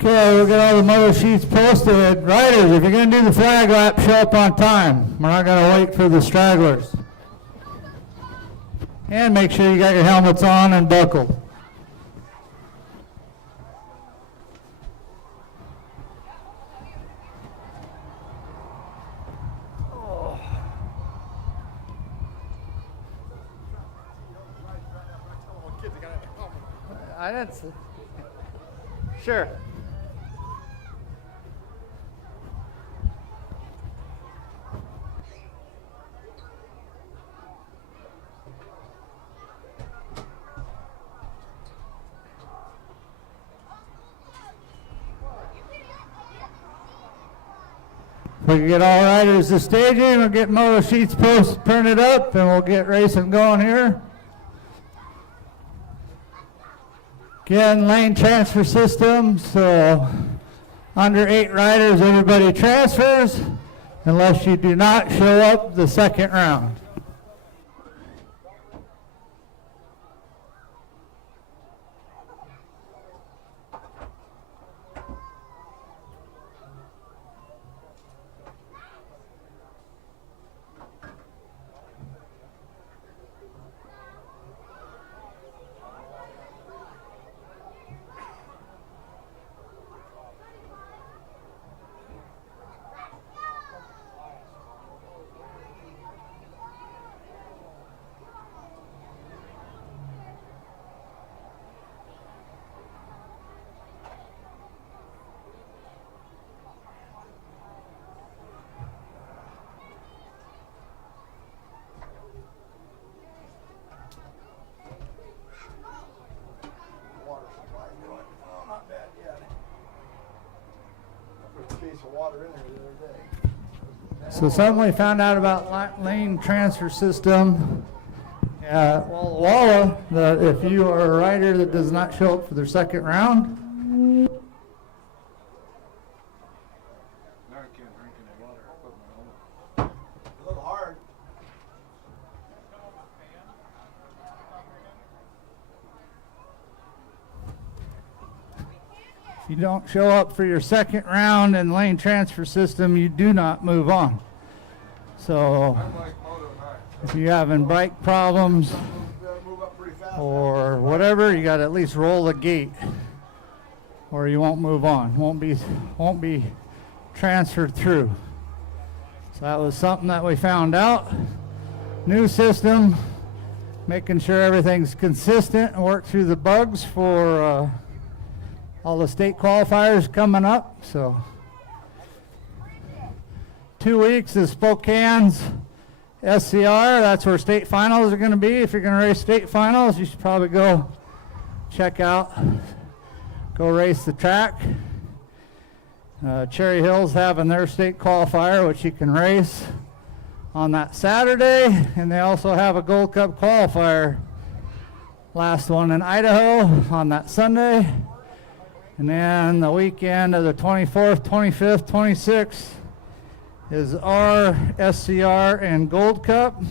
Okay, we'll get all the motor sheets posted. Riders, if you're going to do the flag lap, show up on time. We're not going to wait for the stragglers. And make sure you got your helmets on and buckled. I didn't see. Sure. We can get all riders to staging, we'll get motor sheets printed up, and we'll get racing going here. Again, lane transfer system, so under 8 riders, everybody transfers unless you do not show up the second round. So something we found out about lane transfer system at Walla Walla, that if you are a rider that does not show up for their second round, if you don't show up for your second round in lane transfer system, you do not move on. So if you're having bike problems or whatever, you got to at least roll the gate or you won't move on. Won't be transferred through. So that was something that we found out. New system, making sure everything's consistent and work through the bugs for all the state qualifiers coming up. So 2 weeks is Spokane's SCR. That's where state finals are going to be. If you're going to race state finals, you should probably go check out, go race the track. Cherry Hill's having their state qualifier, which you can race on that Saturday. And they also have a Gold Cup qualifier, last one in Idaho, on that Sunday. And then the weekend of the 24th, 25th, 26th is our SCR and Gold Cup.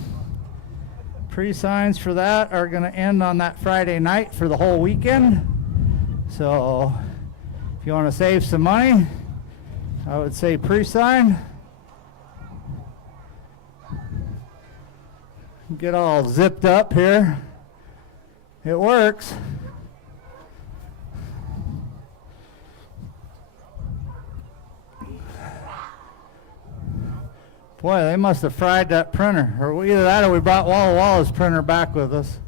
Pre-signs for that are going to end on that Friday night for the whole weekend. So if you want to save some money, I would say pre-sign. Get all zipped up here. It works. Boy, they must have fried that printer. Or either that or we brought Walla Walla's printer back with us.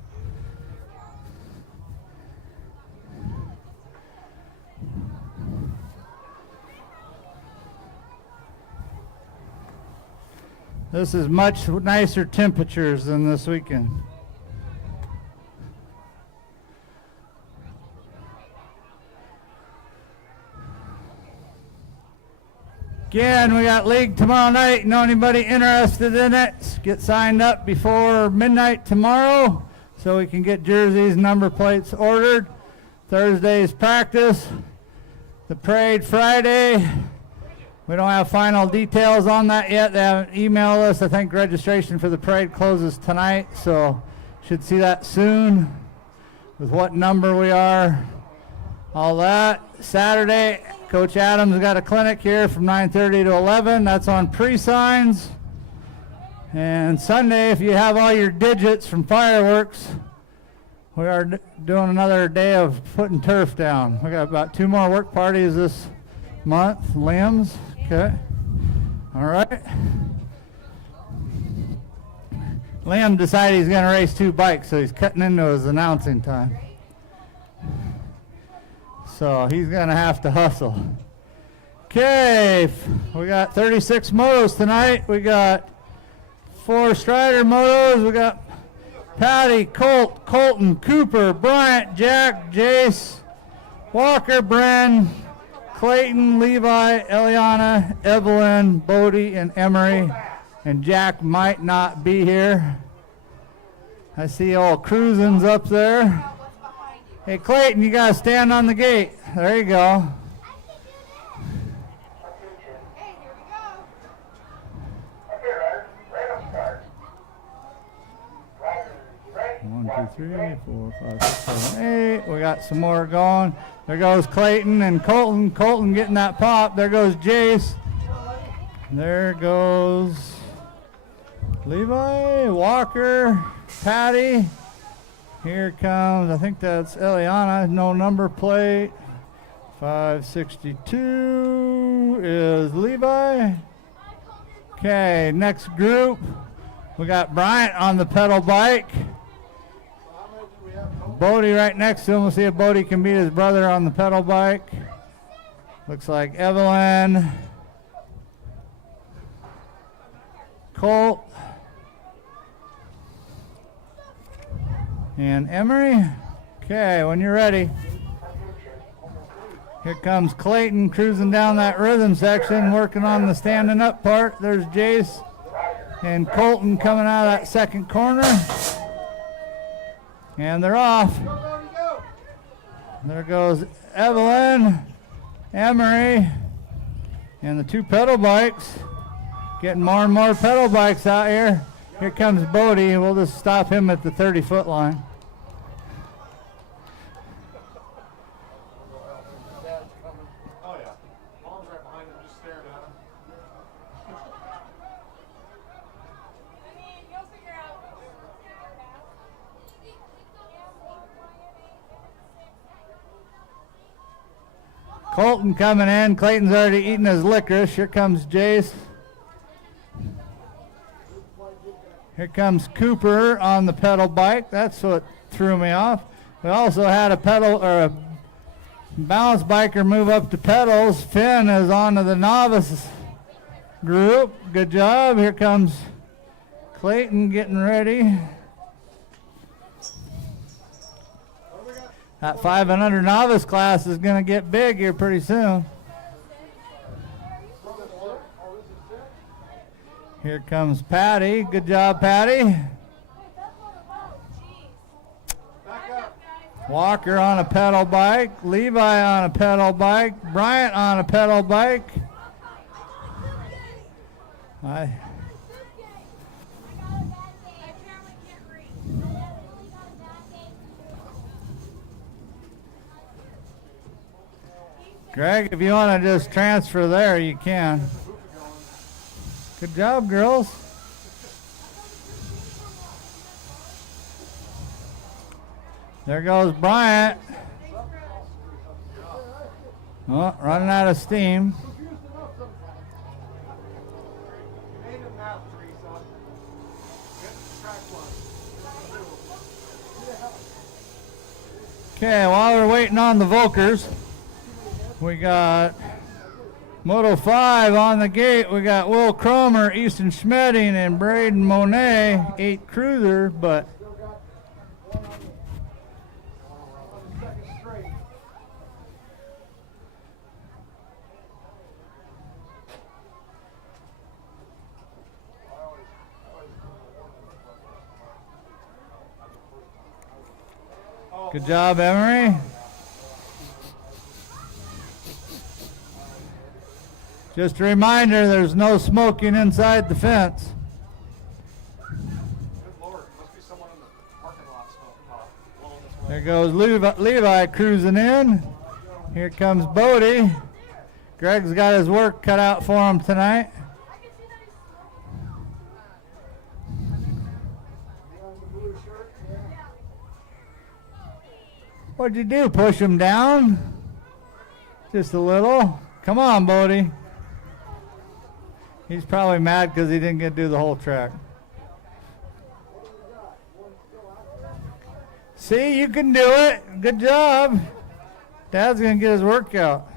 This is much nicer temperatures than this weekend. Again, we got league tomorrow night. Know anybody interested in it? Get signed up before midnight tomorrow so we can get jerseys, number plates ordered. Thursday's practice. The parade Friday. We don't have final details on that yet. They haven't emailed us. I think registration for the parade closes tonight, so should see that soon with what number we are. all that. Saturday, Coach Adams got a clinic here from 9:30 to 11. That's on pre-signs. And Sunday, if you have all your digits from fireworks, we are doing another day of putting turf down. We got about 2 more work parties this month. Limbs, okay. All right. Liam decided he's going to race 2 bikes, so he's cutting into his announcing time. So he's going to have to hustle. Okay, we got 36 motos tonight. We got 4 Strider motos. We got Patty, Colt, Colton, Cooper, Bryant, Jack, Jace, Walker, Bren, Clayton, Levi, Eliana, Evelyn, Bodie, and Emery. And Jack might not be here. I see old Cruisin's up there. Hey, Clayton, you got to stand on the gate. There you go. One, two, three, 4, 5, 6, 7, 8. We got some more going. There goes Clayton and Colton. Colton getting that pop. There goes Jace. There goes Levi, Walker, Patty. Here comes, I think that's Eliana, no number plate. 562 is Levi. Okay, next group. We got Bryant on the pedal bike. Bodie right next to him. We'll see if Bodie can beat his brother on the pedal bike. Looks like Evelyn, Colt, and Emery. Okay, when you're ready. Here comes Clayton cruising down that rhythm section, working on the standing up part. There's Jace and Colton coming out of that second corner. And they're off. There goes Evelyn, Emery, and the 2 pedal bikes. Getting more and more pedal bikes out here. Here comes Bodie. We'll just stop him at the 30-foot line. Oh yeah. Mom's right behind him, just staring at him. Colton coming in. Clayton's already eating his licorice. Here comes Jace. Here comes Cooper on the pedal bike. That's what threw me off. We also had a pedal or a balance biker move up to pedals. Finn is on to the novice group. Good job. Here comes Clayton getting ready. That 5 and under novice class is going to get big here pretty soon. Here comes Patty. Good job, Patty. Walker on a pedal bike. Levi on a pedal bike. Bryant on a pedal bike. Greg, if you want to just transfer there, you can. Good job, girls. There goes Bryant. Oh, running out of steam. Okay, while we're waiting on the Volkers, we got Moto 5 on the gate. We got Will Cromer, Easton Schmedding, and Braden Monet, 8 cruiser, but good job, Emery. Just a reminder, there's no smoking inside the fence. Good Lord, must be someone in the parking lot smoking pot. There goes Levi cruising in. Here comes Bodie. Greg's got his work cut out for him tonight. What'd you do? Push him down? Just a little. Come on, Bodie. He's probably mad because he didn't get to do the whole track. See, you can do it. Good job. Dad's going to get his workout.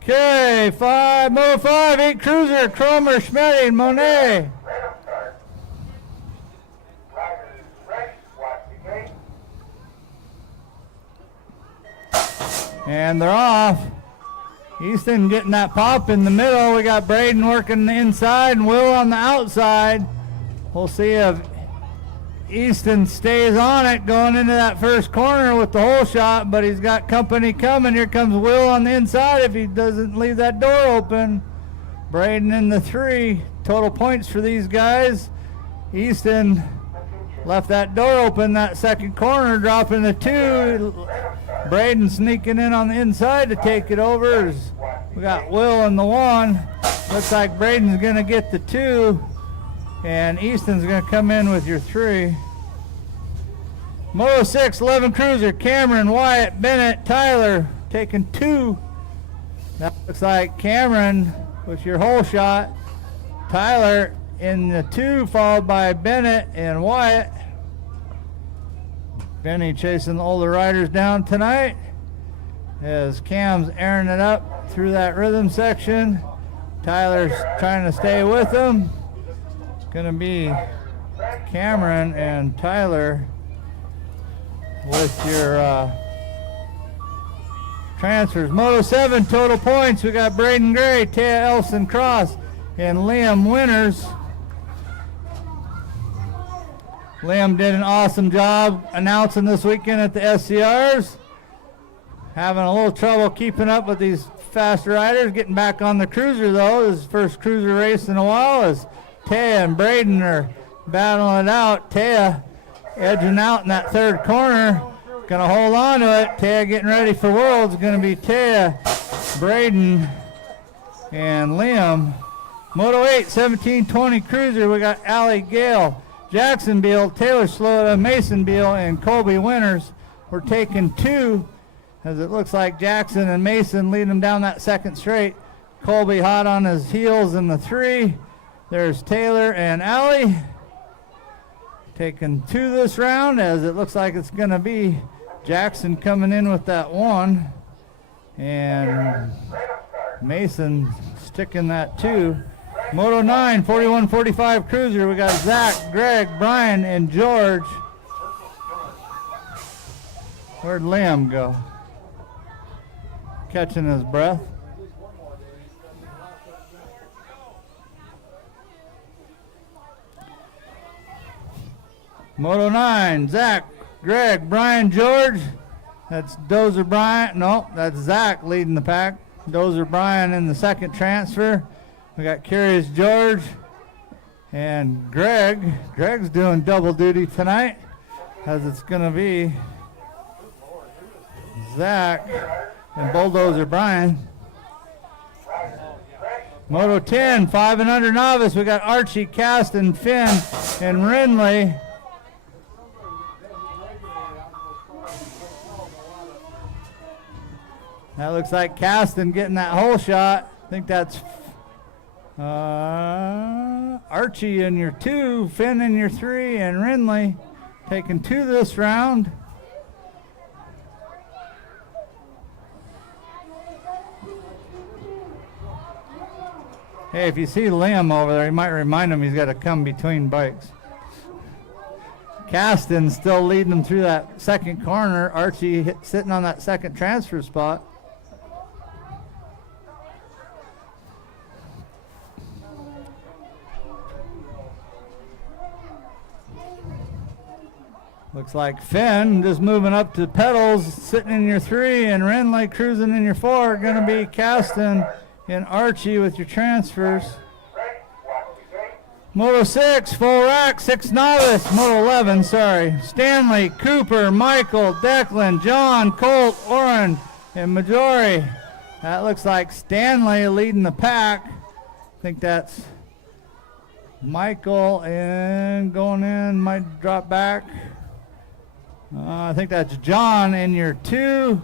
Okay, Moto 5, 8 Cruiser, Cromer, Schmetti, and Monet. And they're off. Easton getting that pop in the middle. We got Braden working the inside and Will on the outside. We'll see if Easton stays on it going into that first corner with the hole shot, but he's got company coming. Here comes Will on the inside if he doesn't leave that door open. Braden in the 3. Total points for these guys. Easton left that door open that second corner, dropping the 2. Braden sneaking in on the inside to take it over. We got Will in the 1. Looks like Braden's going to get the 2. And Easton's going to come in with your 3. Moto 6, 11 Cruiser, Cameron, Wyatt, Bennett, Tyler taking 2. That looks like Cameron with your hole shot. Tyler in the 2, followed by Bennett and Wyatt. Benny chasing the older riders down tonight as Cam's airing it up through that rhythm section. Tyler's trying to stay with him. It's going to be Cameron and Tyler with your transfers. Moto 7 total points. We got Braden Gray, Taya Elson Cross, and Liam Winters. Liam did an awesome job announcing this weekend at the SCRs. Having a little trouble keeping up with these fast riders. Getting back on the cruiser though. His first cruiser race in a while as Taya and Braden are battling it out. Taya edging out in that third corner. Gonna hold on to it. Taya getting ready for Worlds. Gonna be Taya, Braden, and Liam. Moto 8, 1720 cruiser. We got Allie Gale, Jackson Beal, Taylor Slota, Mason Beal, and Colby Winters. We're taking 2 as it looks like Jackson and Mason lead them down that second straight. Colby hot on his heels in the 3. There's Taylor and Allie. Taking 2 this round as it looks like it's going to be Jackson coming in with that 1. And Mason sticking that 2. Moto 9, 41-45 cruiser. We got Zach, Greg, Brian, and George. Where'd Liam go? Catching his breath. Moto 9, Zach, Greg, Brian, George. That's Dozer Brian. No, that's Zach leading the pack. Dozer Brian in the second transfer. We got Curious George and Greg. Greg's doing double duty tonight as it's going to be Zach and Bulldozer Brian. Moto 10, 5 and under novice. We got Archie, Caston, Finn, and Renley. That looks like Caston getting that hole shot. I think that's Archie in your 2, Finn in your 3, and Renley taking 2 this round. Hey, if you see Liam over there, you might remind him he's got to come between bikes. Caston still leading them through that second corner. Archie sitting on that second transfer spot. Looks like Finn just moving up to pedals, sitting in your 3, and Renley cruising in your 4. Going to be Caston and Archie with your transfers. Moto 6, full rack, 6 novice. Moto 11, sorry. Stanley, Cooper, Michael, Declan, John, Colt, Oren, and Majori. That looks like Stanley leading the pack. I think that's Michael, and going in, might drop back. I think that's John in your 2,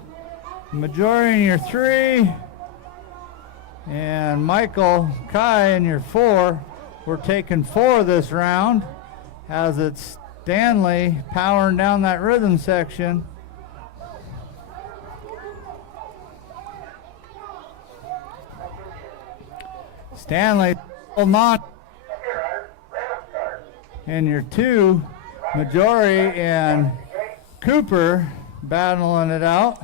Majori in your 3, and Michael Kai in your 4. We're taking 4 this round, as it's Stanley powering down that rhythm section. Stanley holding on. And your 2, Majori and Cooper battling it out.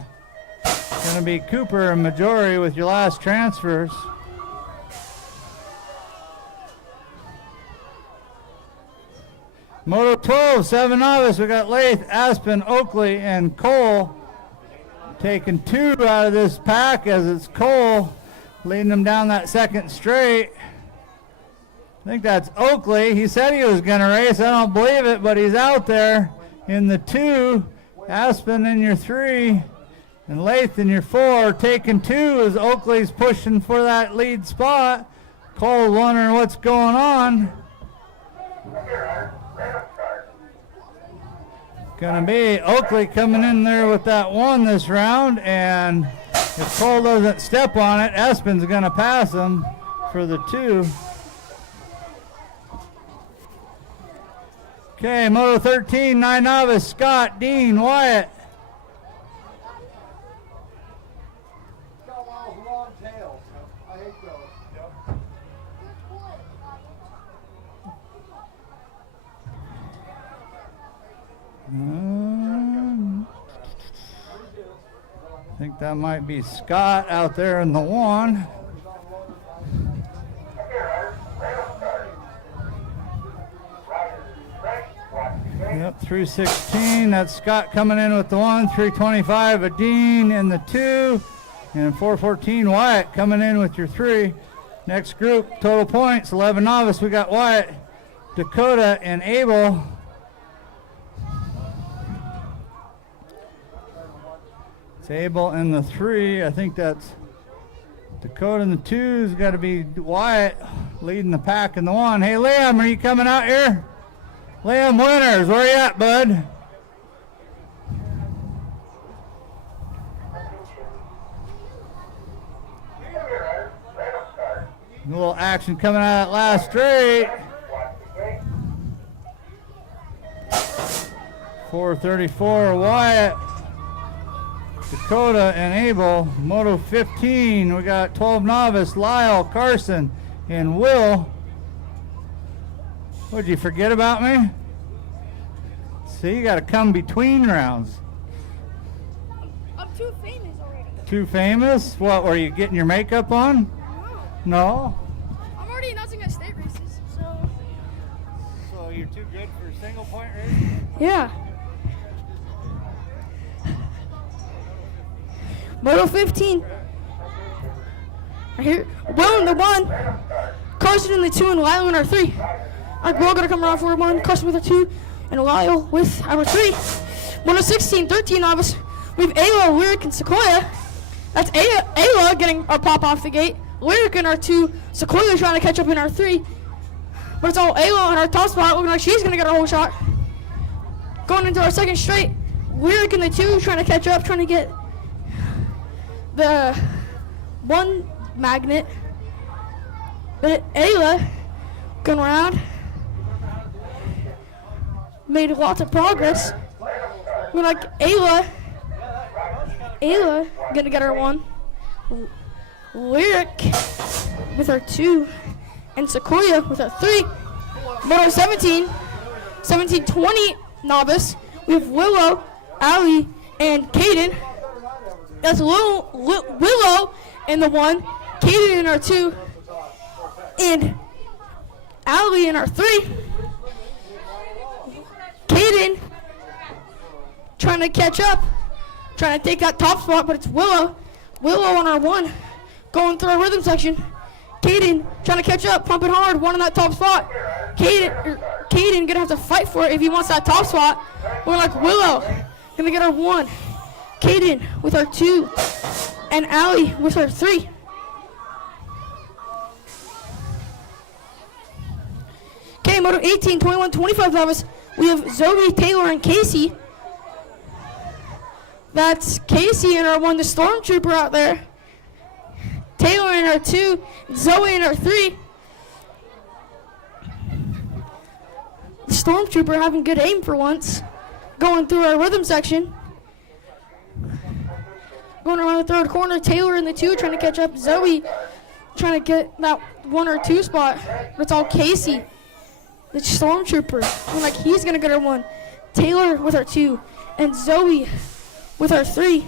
Going to be Cooper and Majori with your last transfers. Moto 12, 7 novice. We got Lath, Aspen, Oakley, and Cole taking 2 out of this pack, as it's Cole leading them down that second straight. I think that's Oakley. He said he was going to race. I don't believe it, but he's out there in the 2. Aspen in your 3, and Lath in your 4. Taking 2 as Oakley's pushing for that lead spot. Cole wondering what's going on. Gonna be Oakley coming in there with that 1 this round, and if Cole doesn't step on it, Aspen's gonna pass him for the 2. Okay, Moto 13, 9 novice, Scott, Dean, Wyatt. I think that might be Scott out there in the 1. Yep, 316. That's Scott coming in with the 1. 325, a Dean in the 2. And 414, Wyatt coming in with your 3. Next group, total points, 11 novice. We got Wyatt, Dakota, and Abel. It's Abel in the 3. I think that's Dakota in the 2's got to be Wyatt leading the pack in the 1. Hey, Liam, are you coming out here? Liam Winters, where you at, bud? A little action coming out of that last straight. 434, Wyatt, Dakota, and Abel. Moto 15, we got 12 novice, Lyle, Carson, and Will. Would you forget about me? See, you got to come between rounds. I'm too famous already. Too famous? What, were you getting your makeup on? No? I'm already announcing at state races, so. So you're too good for single point racing? Yeah. Moto 15. Right here. Will in the 1. Carson in the 2 and Lyle in our 3. Our Will gonna come around for 1. Carson with our 2. And Lyle with our 3. Moto 16, 13 novice. We have Ayla, Lyric, and Sequoia. That's Ayla getting our pop off the gate. Lyric in our 2. Sequoia trying to catch up in our 3. But it's all Ayla on our top spot, looking like she's gonna get our whole shot. Going into our second straight. Lyric in the 2, trying to catch up, trying to get the 1 magnet. But Ayla going around. Made lots of progress. We're like Ayla gonna get her 1. Lyric with her 2, and Sequoia with her 3. Moto 17, 20 novice. We have Willow, Allie, and Caden. That's Willow in the 1, Caden in our 2, and Allie in our 3. Caden trying to catch up, trying to take that top spot, but it's Willow on our 1, going through our rhythm section. Caden trying to catch up, pumping hard, 1 on that top spot. Caden gonna have to fight for it if he wants that top spot. We're like Willow gonna get our 1. Caden with our 2, and Allie with our 3. Okay, Moto 18, 21, 25 drivers. We have Zoe, Taylor, and Casey. That's Casey in our 1, the Stormtrooper out there. Taylor in our 2, Zoe in our 3. The Stormtrooper having good aim for once. Going through our rhythm section. Going around the 3rd corner, Taylor in the 2 trying to catch up. Zoe trying to get that 1 or 2 spot. But it's all Casey, the Stormtrooper. Looking like he's going to get our 1. Taylor with our 2, and Zoe with our 3.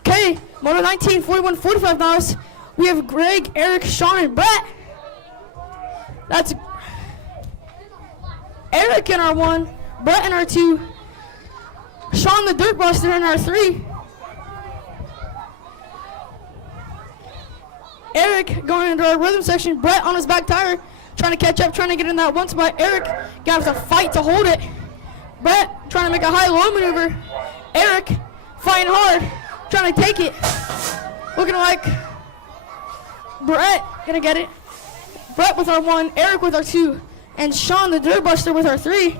Okay, Moto 19, 41, 45 dollars. We have Greg, Eric, Sean, and Brett. That's Eric in our 1, Brett in our 2, Sean the Dirt Buster in our 3. Eric going into our rhythm section, Brett on his back tire, trying to catch up, trying to get in that 1 spot. Eric got to fight to hold it. Brett trying to make a high-low maneuver. Eric fighting hard, trying to take it. Looking like Brett gonna get it. Brett with our 1, Eric with our 2, and Sean the Dirt Buster with our 3.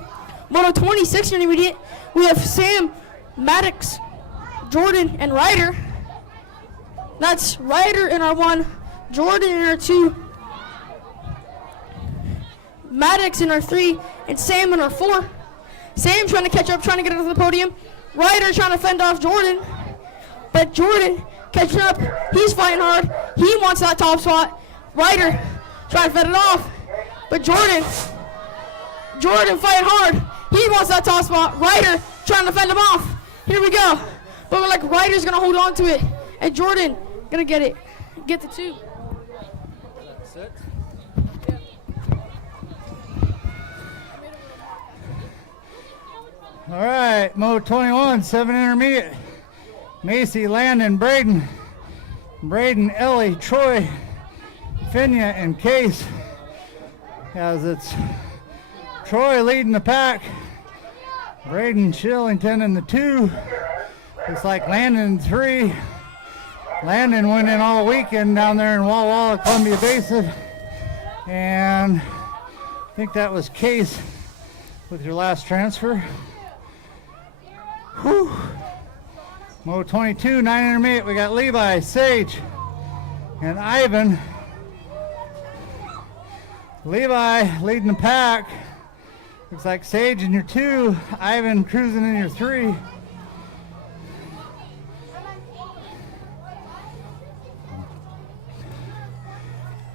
Moto 26 intermediate, we have Sam, Maddox, Jordan, and Ryder. That's Ryder in our 1, Jordan in our 2, Maddox in our 3, and Sam in our 4. Sam trying to catch up, trying to get onto the podium. Ryder trying to fend off Jordan, but Jordan catching up. He's fighting hard. He wants that top spot. Ryder trying to fend it off, but Jordan fighting hard. He wants that top spot. Ryder trying to fend him off. Here we go. But we're like Ryder's gonna hold on to it, and Jordan gonna get it, get the 2. All right, Moto 21, 7 intermediate. Macy, Landon, Braden, Ellie, Troy, Finya, and Case. As it's Troy leading the pack. Braden Shillington in the 2. Looks like Landon in 3. Landon went in all weekend down there in Walla Walla, Columbia Basin. And I think that was Case with your last transfer. Whew. Moto 22, 9 intermediate. We got Levi, Sage, and Ivan. Levi leading the pack. Looks like Sage in your 2, Ivan cruising in your 3.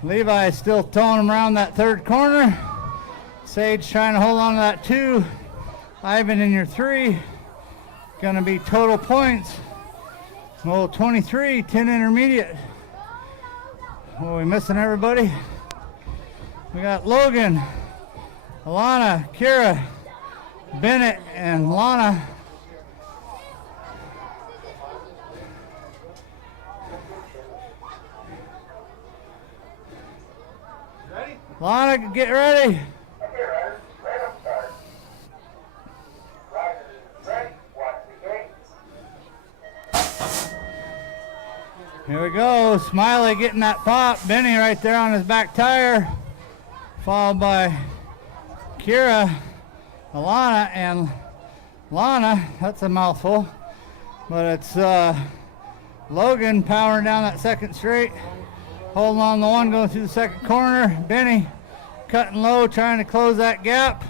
Levi still towing him around that 3rd corner. Sage trying to hold on to that 2. Ivan in your 3. Gonna be total points. Moto 23, 10 intermediate. Oh, we missing everybody? We got Logan, Alana, Kira, Bennett, and Lana. Ready? Lana, get ready. Here we go. Smiley getting that pop. Benny right there on his back tire. Followed by Kira, Alana, and Lana. That's a mouthful. But it's Logan powering down that 2nd straight. Holding on the 1 going through the 2nd corner. Benny cutting low, trying to close that gap.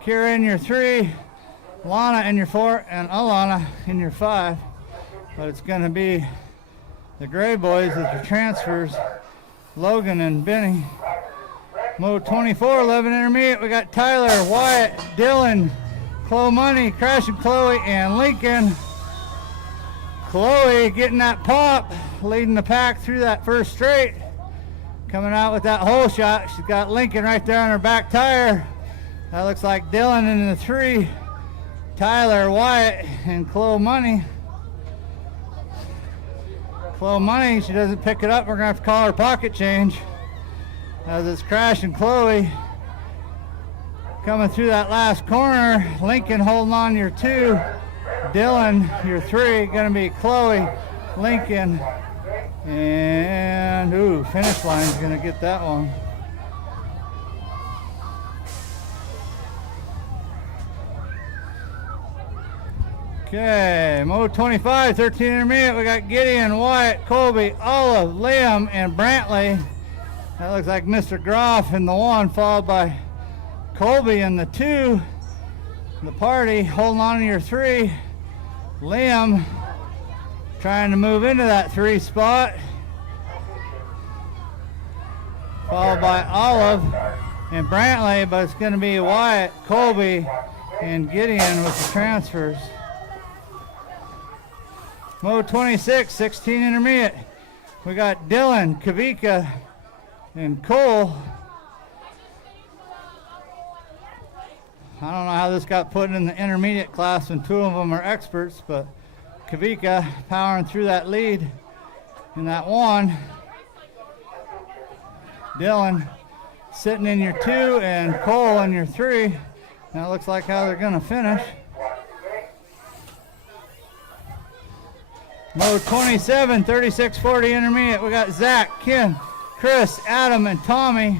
Kira in your 3. Lana in your 4. And Alana in your 5. But it's going to be the Gray Boys with your transfers, Logan and Benny. Moto 24, 11 intermediate. We got Tyler, Wyatt, Dylan, Chloe Money, Crashing Chloe, and Lincoln. Chloe getting that pop, leading the pack through that 1st straight. Coming out with that hole shot. She's got Lincoln right there on her back tire. That looks like Dylan in the 3. Tyler, Wyatt, and Chloe Money. Chloe Money, she doesn't pick it up. We're gonna have to call her pocket change. As it's Crashing Chloe. Coming through that last corner. Lincoln holding on to your 2. Dylan, your 3, gonna be Chloe, Lincoln, and finish line's gonna get that one. Okay, Mo 25, 13 intermediate. We got Gideon, Wyatt, Colby, Olive, Liam, and Brantley. That looks like Mr. Groff in the 1, followed by Colby in the 2. The party holding on to your 3. Liam trying to move into that 3 spot. Followed by Olive and Brantley, but it's going to be Wyatt, Colby, and Gideon with the transfers. Mo 26, 16 intermediate. We got Dylan, Kavika, and Cole. I don't know how this got put in the intermediate class when 2 of them are experts, but Kavika powering through that lead in that 1. Dylan sitting in your 2 and Cole in your 3. That looks like how they're going to finish. Mo 27, 36-40 intermediate. We got Zach, Ken, Chris, Adam, and Tommy.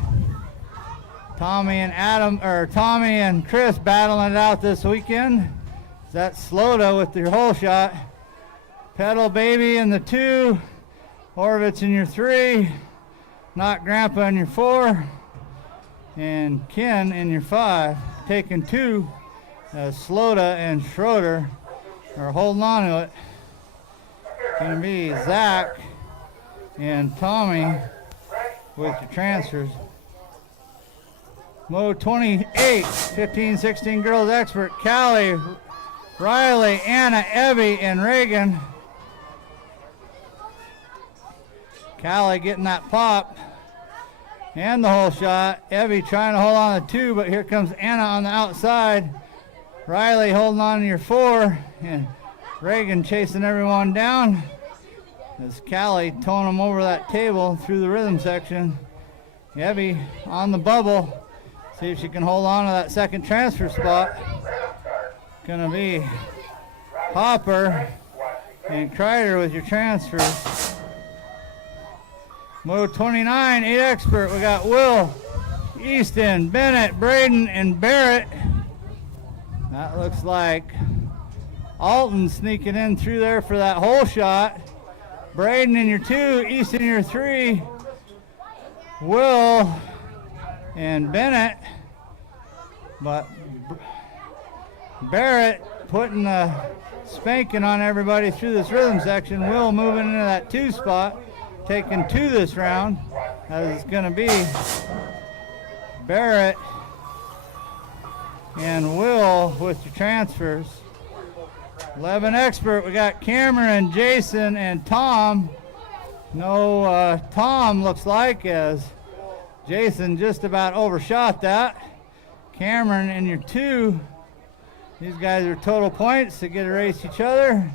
Tommy and Chris battling it out this weekend. That's Sloda with your hole shot. Pedal Baby in the 2. Horvitz in your 3. Not Grandpa in your 4. And Ken in your 5. Taking 2. Sloda and Schroeder are holding on to it. Going to be Zach and Tommy with your transfers. Mo 28, 15-16 girls expert. Callie, Riley, Anna, Evie, and Reagan. Callie getting that pop and the hole shot. Evie trying to hold on to 2, but here comes Anna on the outside. Riley holding on to your 4, and Reagan chasing everyone down. As Callie towing them over that table through the rhythm section. Evie on the bubble. See if she can hold on to that second transfer spot. Gonna be Hopper and Kreider with your transfers. Mo 29, 8 expert. We got Will, Easton, Bennett, Braden, and Barrett. That looks like Alton sneaking in through there for that hole shot. Braden in your 2, Easton in your 3. Will and Bennett, but Barrett putting the spanking on everybody through this rhythm section. Will moving into that 2 spot, taking 2 this round. That is going to be Barrett and Will with your transfers. 11 expert, we got Cameron, Jason, and Tom. No Tom looks like, as Jason just about overshot that. Cameron in your 2. These guys are total points to get to race each other.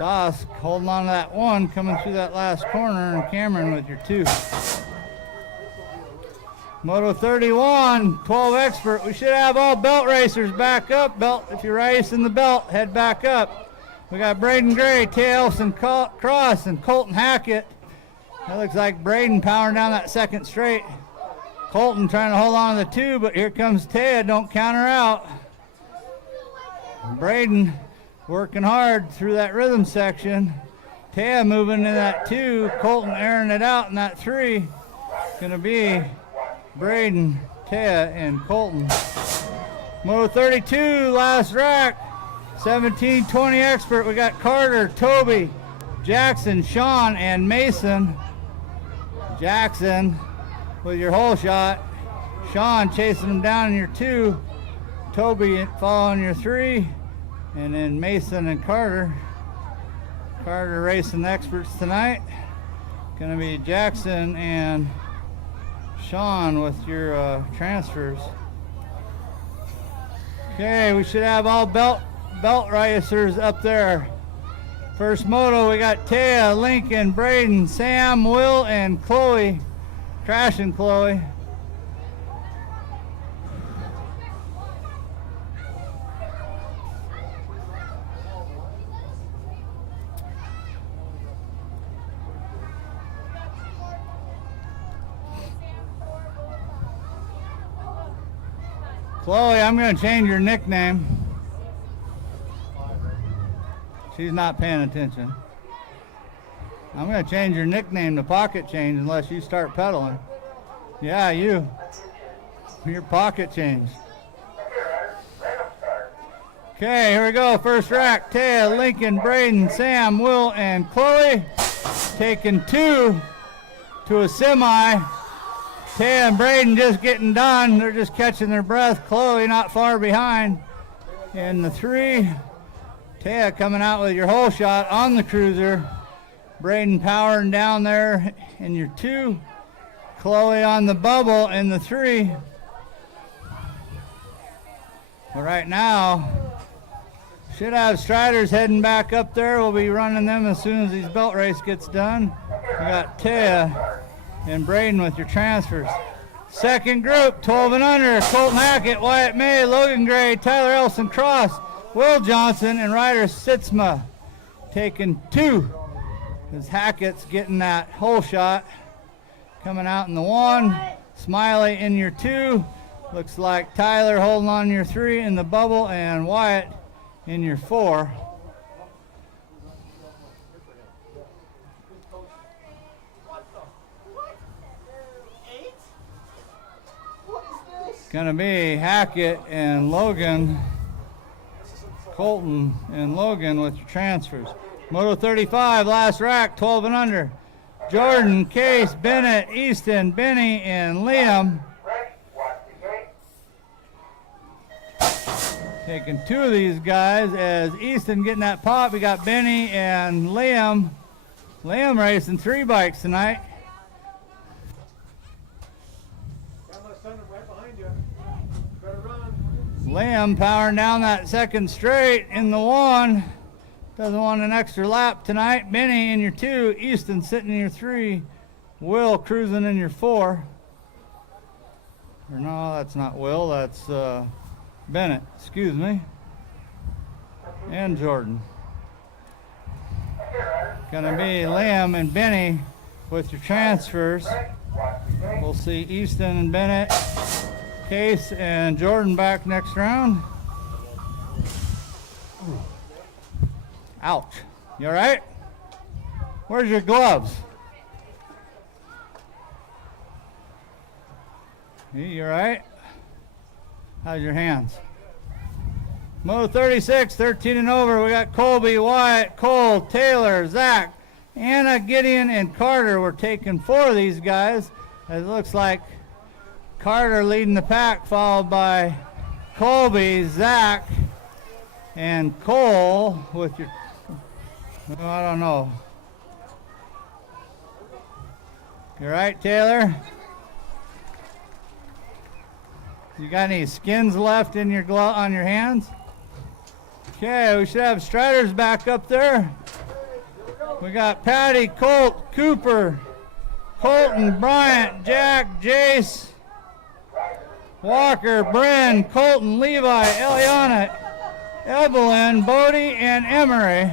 Dosk holding on to that 1, coming through that last corner, and Cameron with your 2. Moto 31, 12 expert. We should have all belt racers back up. Belt, if you're racing the belt, head back up. We got Braden Gray, Tailson Cross, and Colton Hackett. That looks like Braden powering down that second straight. Colton trying to hold on to the 2, but here comes Ted. Don't count her out. Braden working hard through that rhythm section. Ted moving in that 2. Colton airing it out in that 3. Going to be Braden, Ted, and Colton. Moto 32, last rack. 17-20 expert. We got Carter, Toby, Jackson, Sean, and Mason. Jackson with your hole shot. Sean chasing him down in your 2. Toby following your 3. And then Mason and Carter. Carter racing the experts tonight. Going to be Jackson and Sean with your transfers. Okay, we should have all belt racers up there. First moto, we got Taya, Lincoln, Braden, Sam, Will, and Chloe. Crash and Chloe. Chloe, I'm going to change your nickname. She's not paying attention. I'm going to change your nickname to Pocket Change unless you start pedaling. Yeah, you. Your Pocket Change. Okay, here we go. First rack. Taya, Lincoln, Braden, Sam, Will, and Chloe. Taking 2 to a semi. Taya and Braden just getting done. They're just catching their breath. Chloe not far behind. In the 3. Taya coming out with your whole shot on the cruiser. Braden powering down there in your 2. Chloe on the bubble in the 3. But right now, should have Striders heading back up there. We'll be running them as soon as these belt race gets done. We got Taya and Braden with your transfers. Second group, 12 and under. Colton Hackett, Wyatt May, Logan Gray, Tyler Elson Cross, Will Johnson, and Ryder Sitzma taking 2. As Hackett's getting that hole shot. Coming out in the 1. Smiley in your 2. Looks like Tyler holding on your 3 in the bubble, and Wyatt in your 4. Gonna be Hackett and Logan, Colton and Logan with your transfers. Moto 35, last rack, 12 and under. Jordan, Case, Bennett, Easton, Benny, and Liam. Taking 2 of these guys as Easton getting that pop. We got Benny and Liam. Liam racing 3 bikes tonight. Liam powering down that second straight in the 1. Doesn't want an extra lap tonight. Benny in your 2. Easton sitting in your 3. Will cruising in your 4. Or no, that's not Will. That's Bennett. Excuse me. And Jordan. Gonna be Liam and Benny with your transfers. We'll see Easton and Bennett, Case and Jordan back next round. Ouch. You all right? Where's your gloves? You all right? How's your hands? Moto 36, 13 and over. We got Colby, Wyatt, Cole, Taylor, Zach, Anna, Gideon, and Carter. We're taking 4 of these guys. It looks like Carter leading the pack, followed by Colby, Zach, and Cole with your, well, I don't know. You all right, Taylor? You got any skins left in your glove on your hands? Okay, we should have Striders back up there. We got Patty, Colt, Cooper, Colton, Bryant, Jack, Jace, Walker, Bren, Colton, Levi, Eliana, Evelyn, Bodie, and Emery.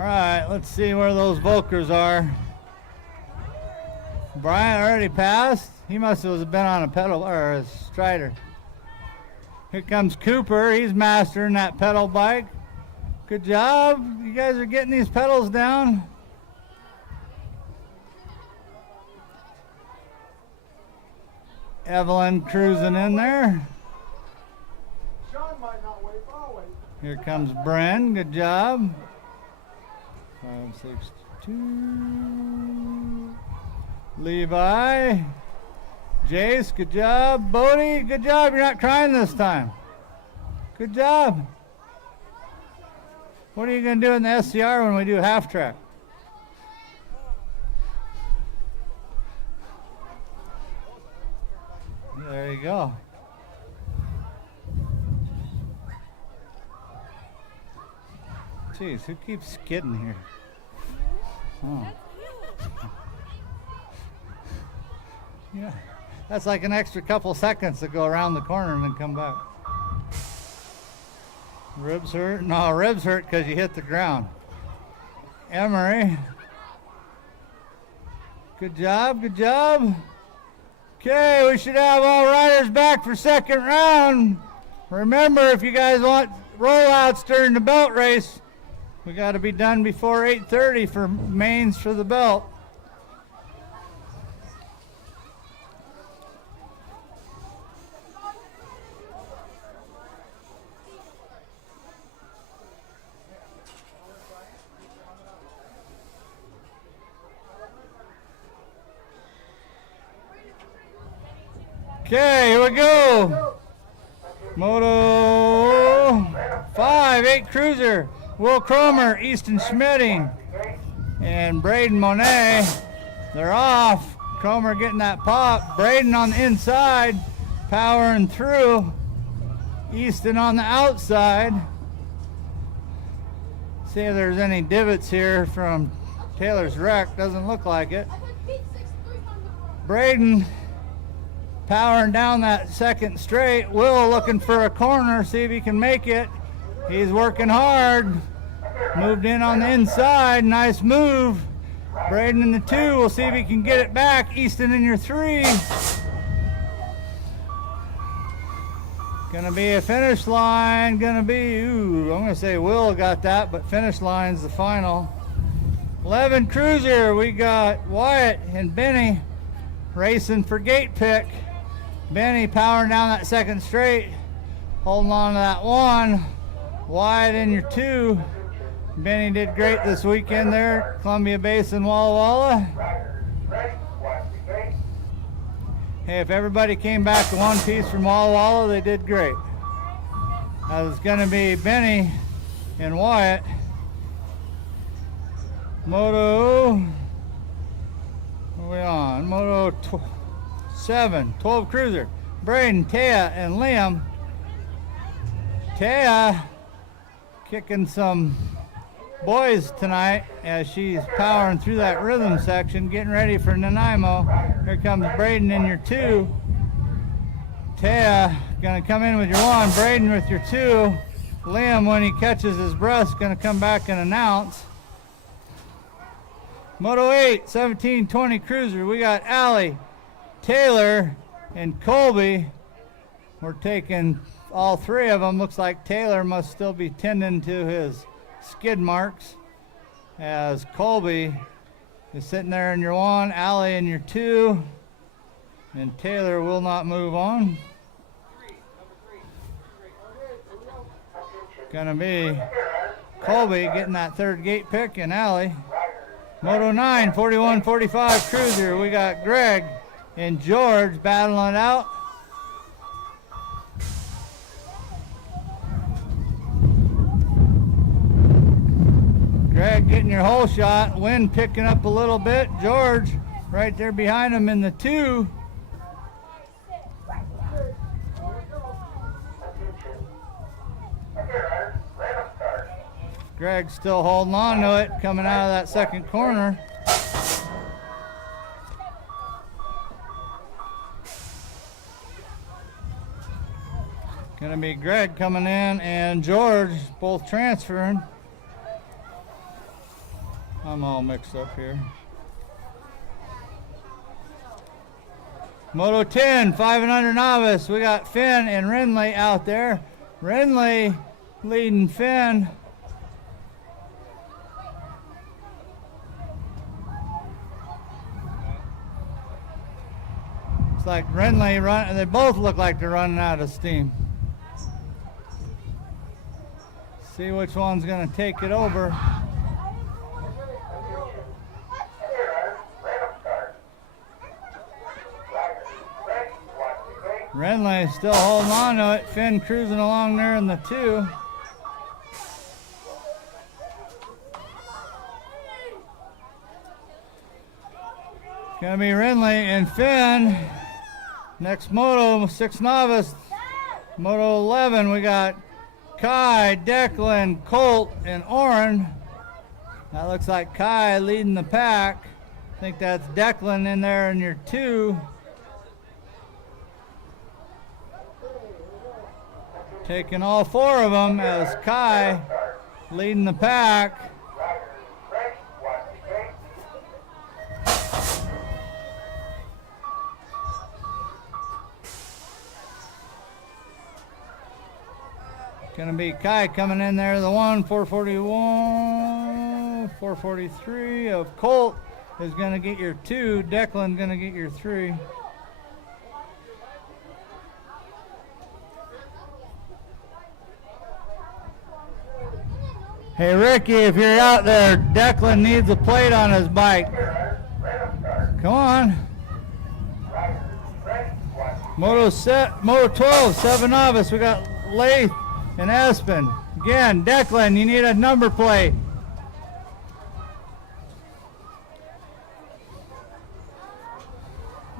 right, let's see where those Volkers are. Brian already passed. He must have been on a pedal or a strider. Here comes Cooper. He's mastering that pedal bike. Good job. You guys are getting these pedals down. Evelyn cruising in there. Sean might not wait, but I'll wait. Here comes Bren. Good job. 5, 6, 2. Levi. Jace, good job. Bodie, good job. You're not crying this time. Good job. What are you going to do in the SCR when we do half track? There you go. Jeez, who keeps skidding here? Oh. Yeah, that's like an extra couple seconds to go around the corner and then come back. Ribs hurt? No, ribs hurt because you hit the ground. Emery. Good job, good job. Okay, we should have all riders back for second round. Remember, if you guys want rollouts during the belt race, we got to be done before 8:30 for mains for the belt. Okay, here we go. Moto 5, 8 cruiser. Will Cromer, Easton Schmitting, and Braden Monet. They're off. Cromer getting that pop. Braden on the inside, powering through. Easton on the outside. See if there's any divots here from Taylor's wreck. Doesn't look like it. Braden powering down that second straight. Will looking for a corner, see if he can make it. He's working hard. Moved in on the inside. Nice move. Braden in the 2. We'll see if he can get it back. Easton in your 3. Gonna be a finish line. Gonna be, I'm gonna say Will got that, but finish line's the final. 11 cruiser. We got Wyatt and Benny racing for gate pick. Benny powering down that second straight, holding on to that 1. Wyatt in your 2. Benny did great this weekend there, Columbia Basin, Walla Walla. Hey, if everybody came back to one piece from Walla Walla, they did great. That was going to be Benny and Wyatt. Moto, what are we on? Moto 7, 12 cruiser. Braden, Taya, and Liam. Taya kicking some boys tonight as she's powering through that rhythm section, getting ready for Nanaimo. Here comes Braden in your 2. Taya gonna come in with your 1. Braden with your 2. Liam, when he catches his breath, is gonna come back and announce. Moto 8, 1720 cruiser. We got Allie, Taylor, and Colby. We're taking all 3 of them. Looks like Taylor must still be tending to his skid marks, as Colby is sitting there in your 1, Allie in your 2, and Taylor will not move on. Gonna be Colby getting that 3rd gate pick, and Allie. Moto 9, 4145 cruiser. We got Greg and George battling it out. Greg getting your whole shot. Wind picking up a little bit. George right there behind him in the 2. Greg's still holding on to it, coming out of that second corner. Gonna be Greg coming in and George both transferring. I'm all mixed up here. Moto 10, 5 and under novice. We got Finn and Renly out there. Renly leading Finn. It's like Renly run. They both look like they're running out of steam. See which one's going to take it over. Renly still holding on to it. Finn cruising along there in the 2. Gonna be Renly and Finn. Next moto, 6 novice. Moto 11, we got Kai, Declan, Colt, and Oren. That looks like Kai leading the pack. I think that's Declan in there in your 2. Taking all 4 of them as Kai leading the pack. Gonna be Kai coming in there, the 1, 441, 443 of Colt is gonna get your 2, Declan gonna get your 3. Hey Ricky, if you're out there, Declan needs a plate on his bike. Come on. Moto 12, 7 novice. We got Lath and Aspen. Again, Declan, you need a number plate.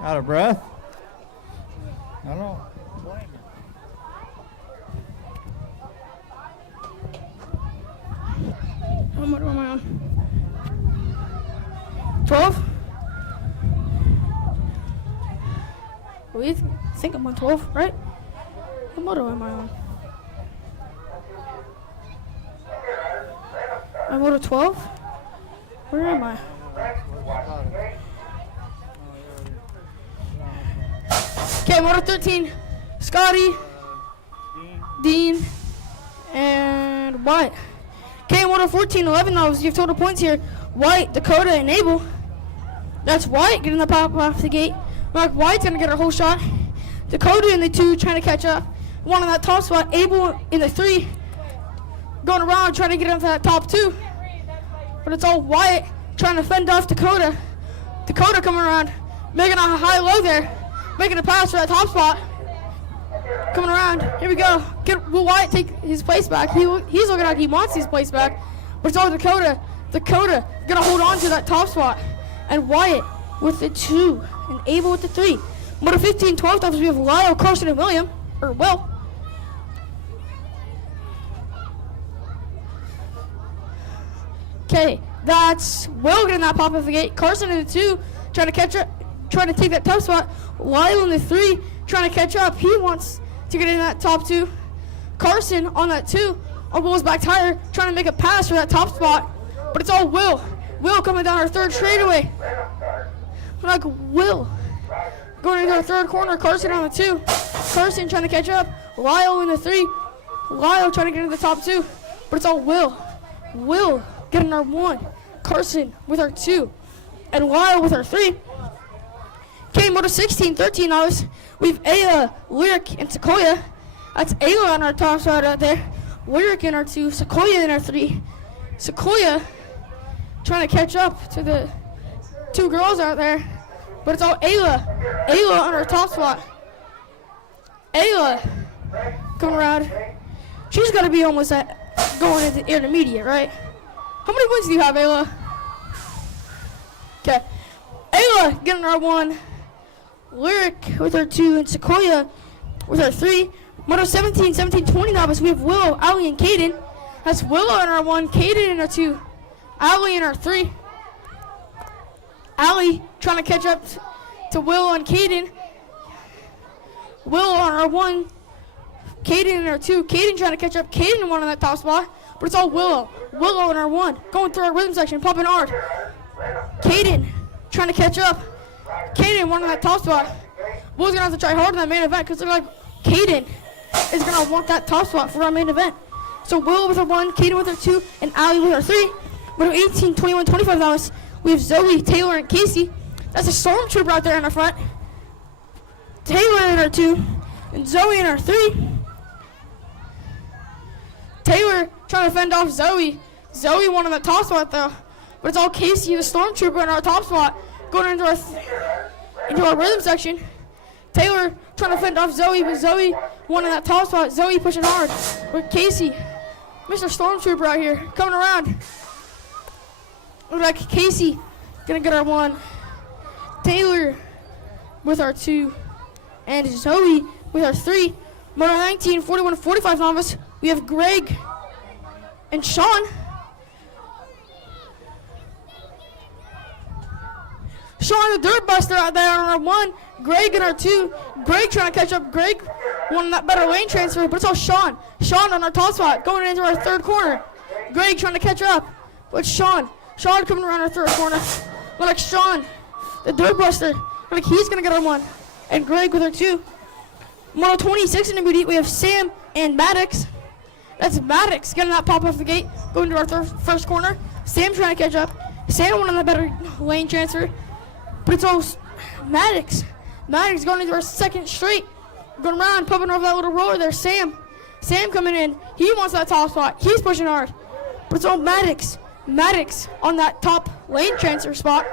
Out of breath? I don't know. What am I on? 12? I think I'm on 12, right? What moto am I on? I'm moto 12? Where am I? Okay, moto 13. Scotty, Dean, and Wyatt. Okay, moto 14, 11 novices. You have total points here. White, Dakota, and Abel. That's Wyatt getting the pop off the gate. Mark White's going to get a whole shot. Dakota in the 2 trying to catch up. 1 on that top spot. Abel in the 3 going around trying to get into that top 2. But it's all Wyatt trying to fend off Dakota. Dakota coming around, making a high low there. Making a pass for that top spot. Coming around. Here we go. Will Wyatt take his place back? He's looking like he wants his place back. But it's all Dakota. Dakota going to hold on to that top spot. And Wyatt with the 2. And Abel with the 3. Moto 15, 12 tops, we have Lyle, Carson, and William. Or Will. Okay, that's Will getting that pop off the gate. Carson in the 2, trying to catch up, trying to take that top spot. Lyle in the 3, trying to catch up. He wants to get in that top 2. Carson on that 2, on Will's back tire, trying to make a pass for that top spot. But it's all Will. Will coming down our 3rd straightaway. Like Will going into our 3rd corner. Carson on the 2. Carson trying to catch up. Lyle in the 3. Lyle trying to get into the top 2. But it's all Will. Will getting our 1. Carson with our 2. And Lyle with our 3. Okay, moto 16, 13 hours. We have Ayla, Lyric, and Sequoia. That's Ayla on our top side out there. Lyric in our 2. Sequoia in our 3. Sequoia trying to catch up to the 2 girls out there. But it's all Ayla. Ayla on our top spot. Ayla come around. She's got to be almost at going into intermediate, right? How many wins do you have, Ayla? Okay. Ayla getting our 1. Lyric with our 2. And Sequoia with our 3. Moto 17, 17, 20 novice. We have Willow, Allie, and Caden. That's Willow in our 1. Caden in our 2. Allie in our 3. Allie trying to catch up to Willow and Caden. Willow on our 1. Caden in our 2. Caden trying to catch up. Caden 1 on that top spot. but it's all Willow. Willow in our 1, going through our rhythm section, popping hard. Caden trying to catch up. Caden won on that top spot. Will's gonna have to try hard in that main event because they're like Caden is gonna want that top spot for our main event. So Will with her 1, Caden with her 2, and Allie with her 3. With her 18, 21, 25 dollars, we have Zoe, Taylor, and Casey. That's a stormtrooper out there in our front. Taylor in her 2, and Zoe in her 3. Taylor trying to fend off Zoe. Zoe won on the top spot though, but it's all Casey, the stormtrooper, in our top spot, going into our rhythm section. Taylor trying to fend off Zoe, but Zoe won on that top spot. Zoe pushing hard with Casey, Mr. Stormtrooper out here coming around. Look like Casey gonna get our 1. Taylor with our 2, and Zoe with our 3. Moto 19, 41, 45 novice. We have Greg and Sean. Sean the Dirt Buster out there on our 1. Greg in our 2. Greg trying to catch up. Greg won that better lane transfer, but it's all Sean. Sean on our top spot, going into our 3rd corner. Greg trying to catch up, but Sean. Sean coming around our 3rd corner. Look like Sean, the Dirt Buster. Look like he's going to get our 1. And Greg with our 2. Moto 26 intermediate, we have Sam and Maddox. That's Maddox getting that pop off the gate, going to our 1st corner. Sam trying to catch up. Sam won on the better lane transfer, but it's all Maddox. Maddox going into our 2nd straight, going around, pumping over that little roller there. Sam coming in. He wants that top spot. He's pushing hard, but it's all Maddox. Maddox on that top lane transfer spot.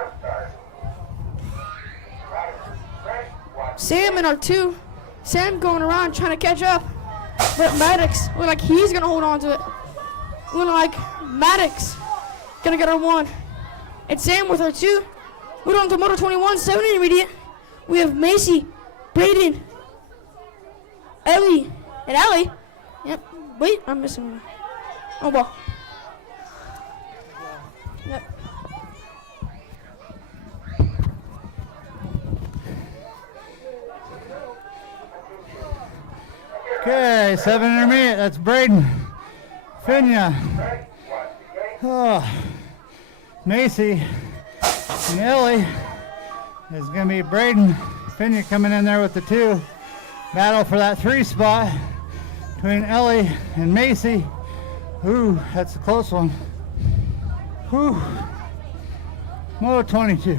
Sam in our 2. Sam going around trying to catch up, but Maddox look like he's gonna hold on to it. Look like Maddox gonna get our 1. And Sam with our 2. We're on to Moto 21, 7 intermediate. We have Macy, Braden, Ellie, and Allie. Yep. Wait, I'm missing one. Oh well. Yep. Okay, 7 intermediate. That's Braden, Finya, Macy, and Ellie. There's going to be Braden, Finya coming in there with the 2. Battle for that 3 spot between Ellie and Macy. Ooh, that's a close one. Whew. Moto 22.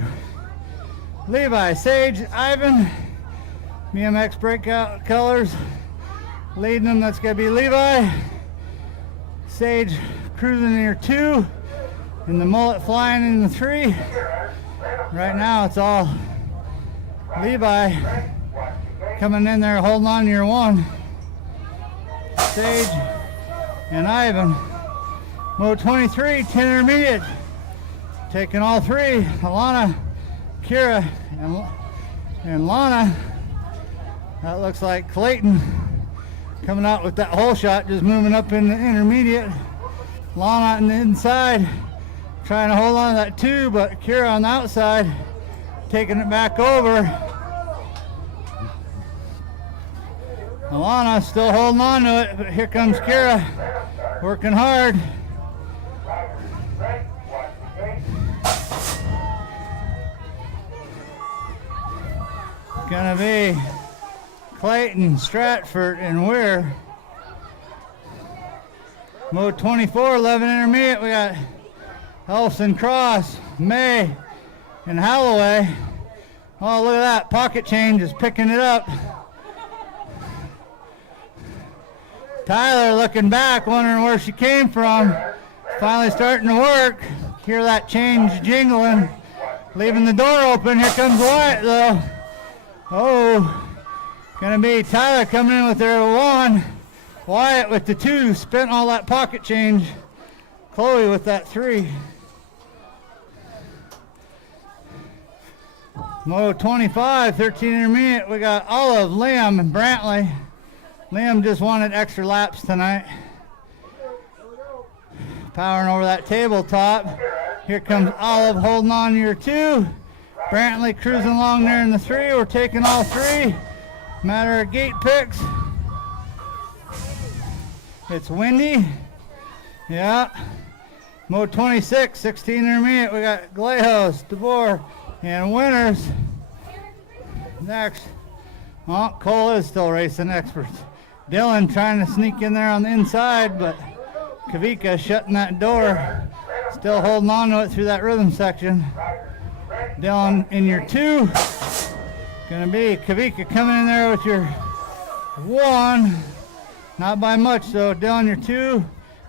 Levi, Sage, Ivan, BMX breakout colors. Leading them, that's going to be Levi. Sage cruising in your 2. And the mullet flying in the 3. Right now it's all Levi coming in there holding on to your 1. Sage and Ivan. Moto 23, 10 intermediate. Taking all 3. Alana, Kira, and Lana. That looks like Clayton coming out with that hole shot, just moving up in the intermediate. Lana on the inside, trying to hold on to that 2, but Kira on the outside, taking it back over. Alana still holding on to it, but here comes Kira, working hard. Gonna be Clayton, Stratford, and Weir. Moto 24, 11 intermediate. We got Elson Cross, May, and Holloway. Oh, look at that. Pocket change is picking it up. Tyler looking back, wondering where she came from. Finally starting to work. Hear that change jingling. Leaving the door open. Here comes Wyatt, though. Oh, gonna be Tyler coming in with their 1. Wyatt with the 2, spent all that pocket change. Chloe with that 3. Moto 25, 13 intermediate. We got Olive, Liam, and Brantley. Liam just wanted extra laps tonight. Powering over that tabletop. Here comes Olive holding on to your 2. Brantley cruising along there in the 3. We're taking all 3. Matter of gate picks. It's windy. Yeah. Mode 26, 16 intermediate. We got Glejos, DeBoer, and Winters. Next. Oh, Cole is still racing experts. Dylan trying to sneak in there on the inside, but Kavika shutting that door. Still holding on to it through that rhythm section. Dylan in your 2. Gonna be Kavika coming in there with your 1. Not by much though. Dylan your 2.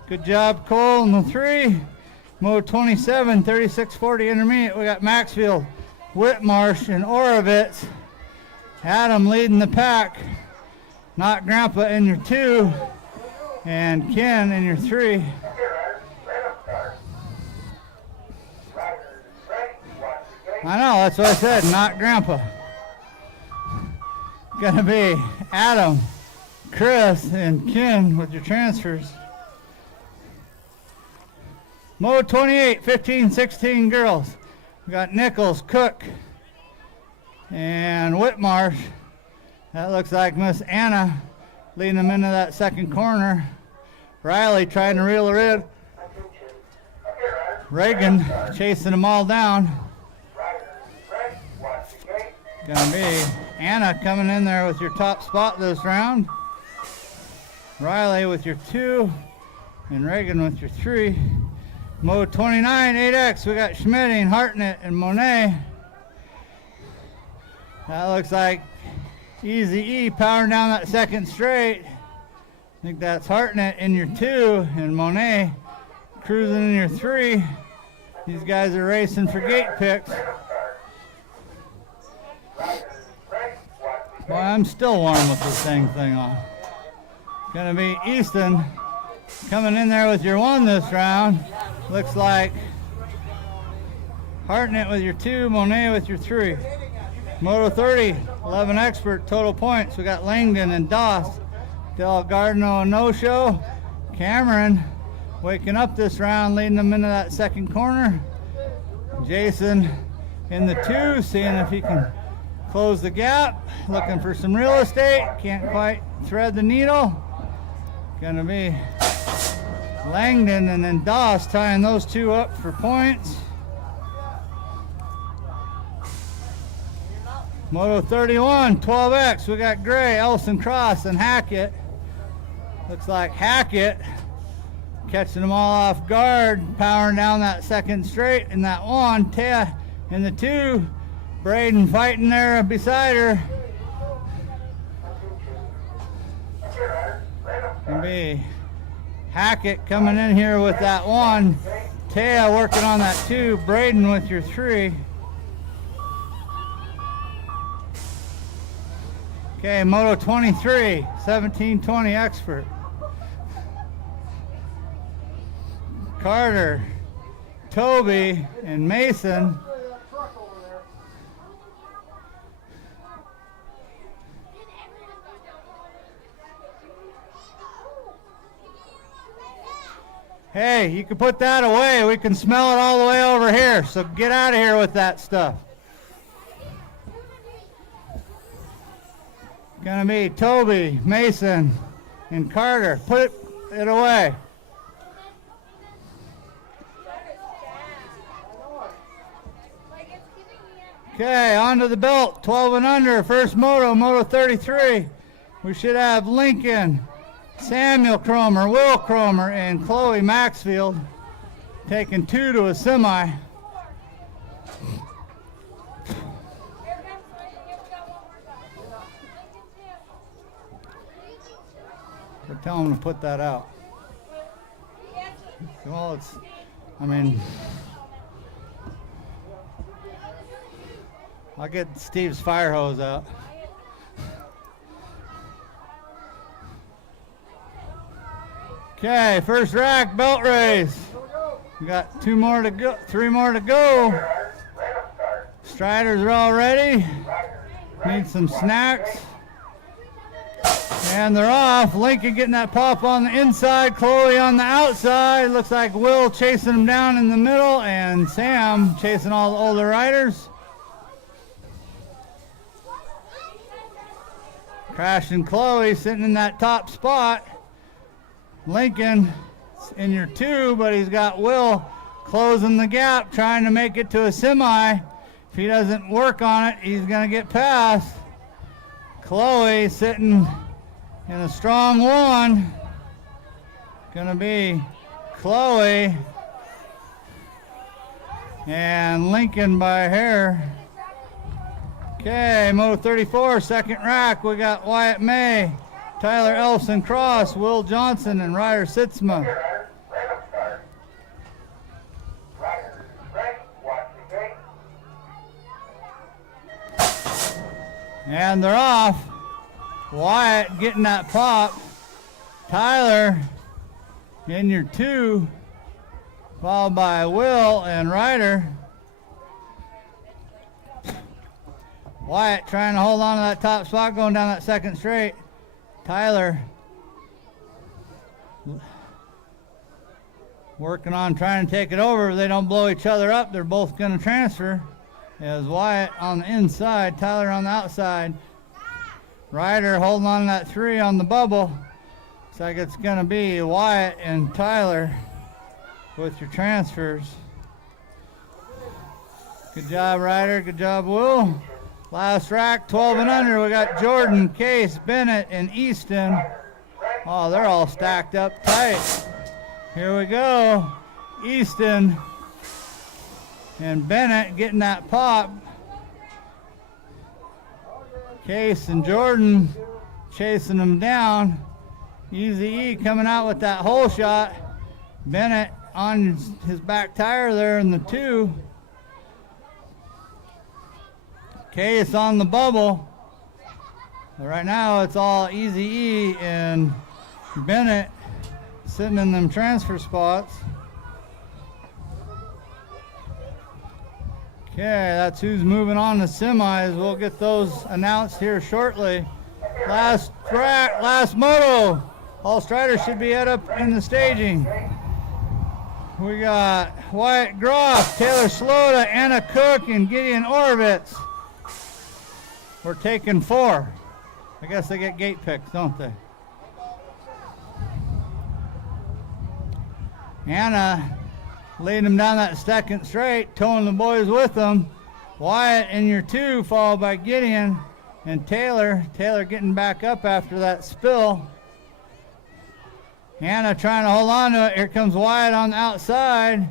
Good job, Cole in the 3. Mode 27, 3640 intermediate. We got Maxfield, Whitmarsh, and Orovitz. Adam leading the pack. Not Grandpa in your 2. And Ken in your 3. I know, that's what I said, not Grandpa. Gonna be Adam, Chris, and Ken with your transfers. Mode 28, 15, 16 girls. We got Nichols, Cook, and Whitmarsh. That looks like Miss Anna leading them into that second corner. Riley trying to reel her in. Reagan chasing them all down. Gonna be Anna coming in there with your top spot this round. Riley with your 2, and Reagan with your 3. Mode 29, 8X, we got Schmitting, Hartnett, and Monet. That looks like Easy E powering down that second straight. I think that's Hartnett in your 2, and Monet cruising in your 3. These guys are racing for gate picks. Boy, I'm still warm with this thing on. Gonna be Easton coming in there with your 1 this round. Looks like Hartnett with your 2, Monet with your 3. Moto 30, 11 expert, total points. We got Langdon and Doss. Del Gardino no-show. Cameron waking up this round, leading them into that second corner. Jason in the 2, seeing if he can close the gap. Looking for some real estate. Can't quite thread the needle. Gonna be Langdon and then Doss tying those 2 up for points. Moto 31, 12X. We got Gray, Elson Cross, and Hackett. Looks like Hackett catching them all off guard, powering down that second straight in that 1. Tia in the 2. Braden fighting there beside her. Gonna be Hackett coming in here with that 1. Tia working on that 2. Braden with your 3. Okay, Moto 23, 1720 expert. Carter, Toby, and Mason. Hey, you can put that away. We can smell it all the way over here. So get out of here with that stuff. Gonna be Toby, Mason, and Carter. Put it away. Okay, on to the belt. 12 and under. First moto, Moto 33. We should have Lincoln, Samuel Cromer, Will Cromer, and Chloe Maxfield taking 2 to a semi. We're telling them to put that out. Well, it's, I mean, I'll get Steve's fire hose out. Okay, first rack, belt race. We got 2 more to go, 3 more to go. Striders are all ready. Need some snacks. And they're off. Lincoln getting that pop on the inside, Chloe on the outside. Looks like Will chasing them down in the middle, and Sam chasing all the older riders. Crash and Chloe sitting in that top spot. Lincoln in your 2, but he's got Will closing the gap, trying to make it to a semi. If he doesn't work on it, he's going to get past. Chloe sitting in a strong 1. Going to be Chloe and Lincoln by a hair. Okay, Moto 34, second rack. We got Wyatt May, Tyler Elson Cross, Will Johnson, and Ryder Sitzma. And they're off. Wyatt getting that pop. Tyler in your 2, followed by Will and Ryder. Wyatt trying to hold on to that top spot going down that second straight. Tyler working on trying to take it over. If they don't blow each other up, they're both going to transfer. As Wyatt on the inside, Tyler on the outside. Ryder holding on to that 3 on the bubble. Looks like it's going to be Wyatt and Tyler with your transfers. Good job, Ryder. Good job, Will. Last rack, 12 and under. We got Jordan, Case, Bennett, and Easton. Oh, they're all stacked up tight. Here we go. Easton and Bennett getting that pop. Case and Jordan chasing them down. Easy E coming out with that hole shot. Bennett on his back tire there in the 2. Case on the bubble. But right now it's all Easy E and Bennett sitting in them transfer spots. Okay, that's who's moving on to semis. We'll get those announced here shortly. Last track, last moto. All striders should be head up in the staging. We got Wyatt Groff, Taylor Slota, Anna Cook, and Gideon Orovitz. We're taking 4. I guess they get gate picks, don't they? Anna leading them down that second straight, towing the boys with them. Wyatt in your 2, followed by Gideon and Taylor. Taylor getting back up after that spill. Anna trying to hold on to it. Here comes Wyatt on the outside,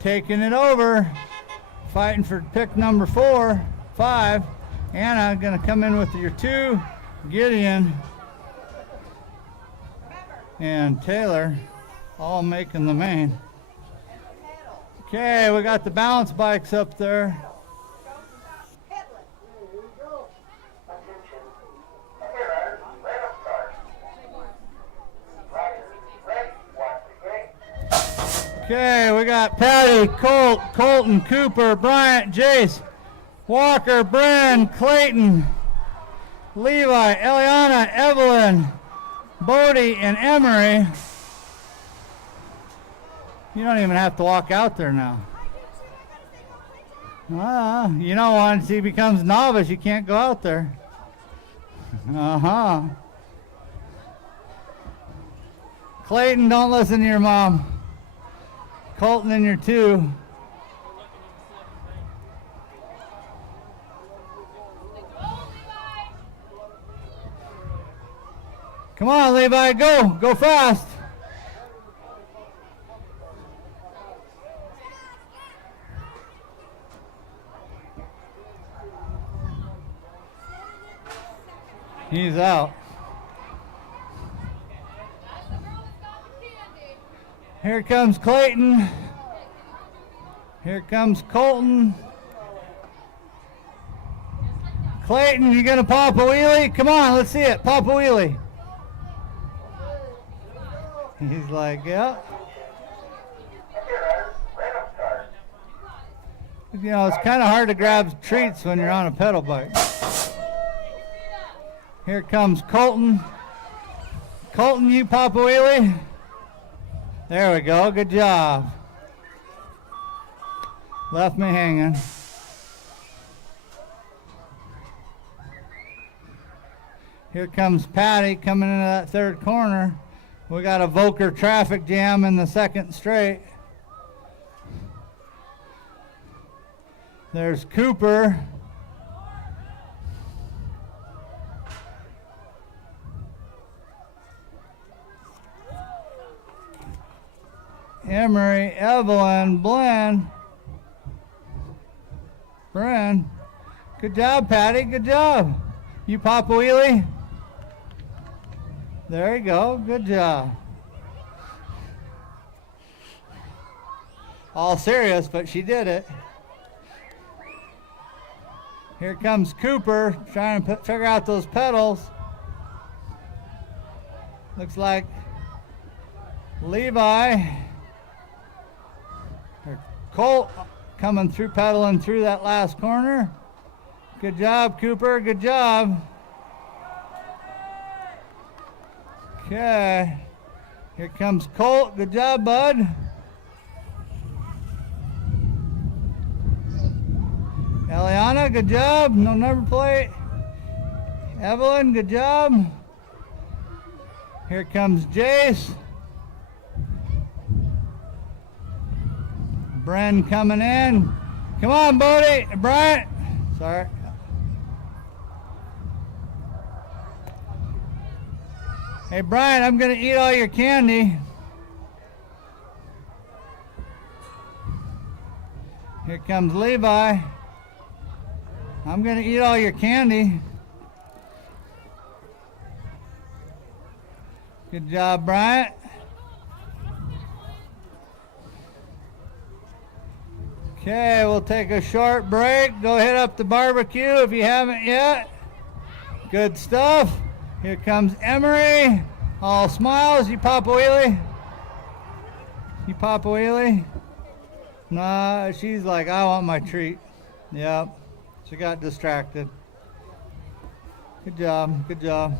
taking it over, fighting for pick number 4, 5. Anna going to come in with your 2, Gideon and Taylor all making the main. Okay, we got the balance bikes up there. Okay, we got Patty, Colt, Colton, Cooper, Bryant, Jace, Walker, Bren, Clayton, Levi, Eliana, Evelyn, Bodie, and Emery. You don't even have to walk out there now. You know, once he becomes novice, you can't go out there. Clayton, don't listen to your mom. Colton in your 2. Come on, Levi, go. Go fast. He's out. Here comes Clayton. Here comes Colton. Clayton, you gonna pop a wheelie? Come on, let's see it. Pop a wheelie. He's like, yeah. You know, it's kind of hard to grab treats when you're on a pedal bike. Here comes Colton. Colton, you pop a wheelie. There we go. Good job. Left me hanging. Here comes Patty coming into that third corner. We got a Volker traffic jam in the second straight. There's Cooper. Emery, Evelyn, Bren. Good job, Patty. Good job. You pop a wheelie? There you go. Good job. All serious, but she did it. Here comes Cooper trying to figure out those pedals. Looks like Levi or Colt coming through, pedaling through that last corner. Good job, Cooper. Good job. Okay. Here comes Colt. Good job, bud. Eliana, good job. No number plate. Evelyn, good job. Here comes Jace. Bren coming in. Come on, Bodie. Bryant. Sorry. Hey, Brian, I'm going to eat all your candy. Here comes Levi. I'm going to eat all your candy. Good job, Bryant. Okay, we'll take a short break. Go hit up the barbecue if you haven't yet. Good stuff. Here comes Emery. All smiles. You pop a wheelie? You pop a wheelie? Nah, she's like, I want my treat. Yep. She got distracted. Good job. Good job.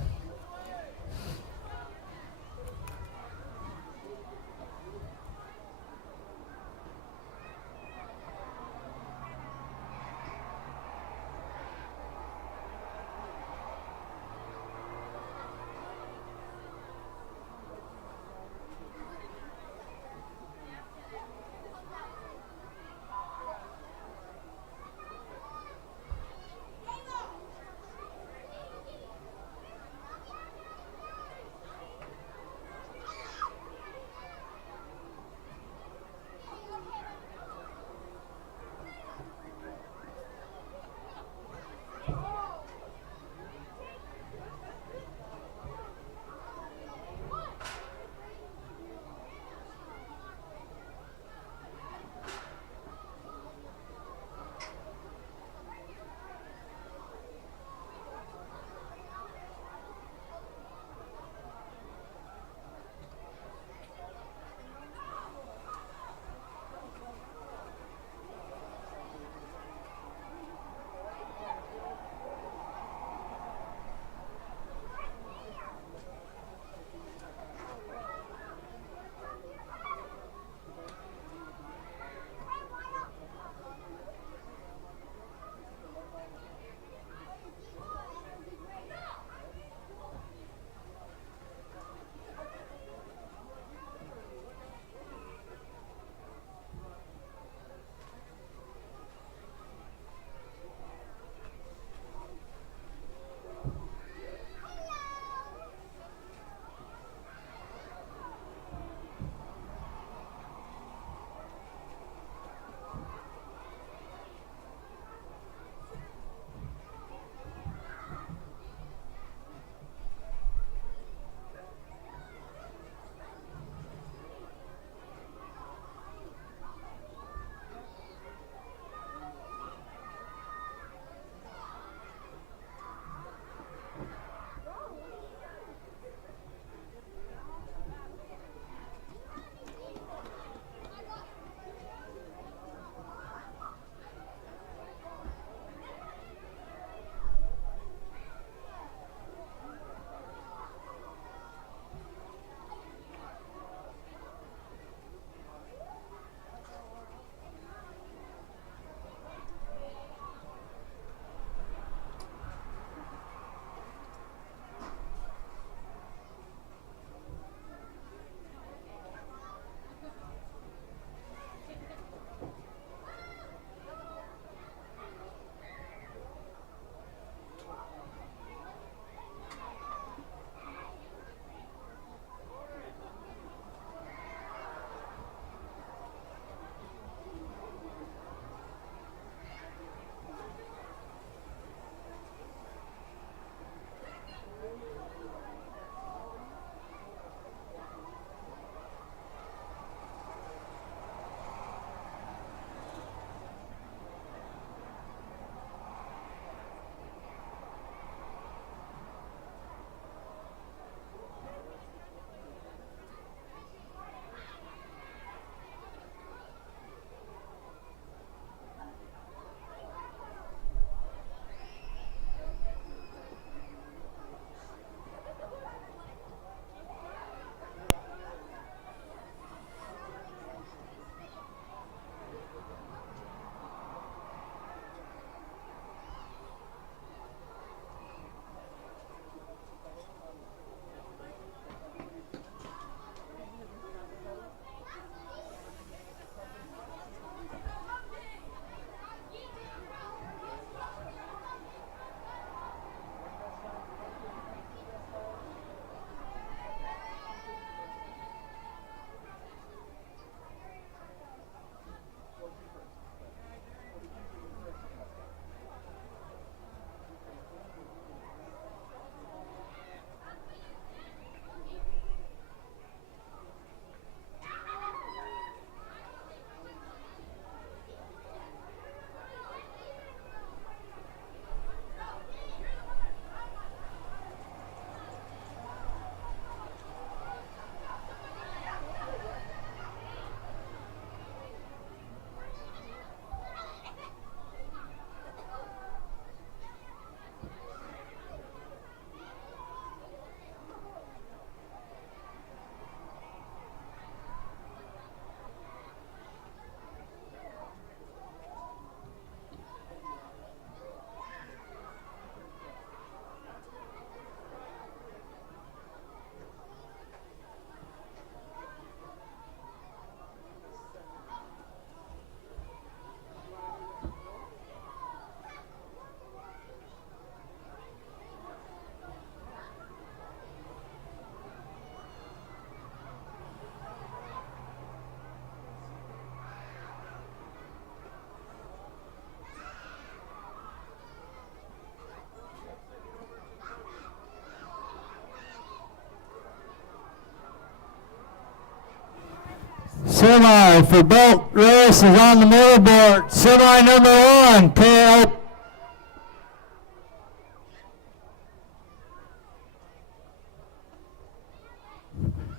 Semi for belt race is on the motorboard. Semi number 1, tail.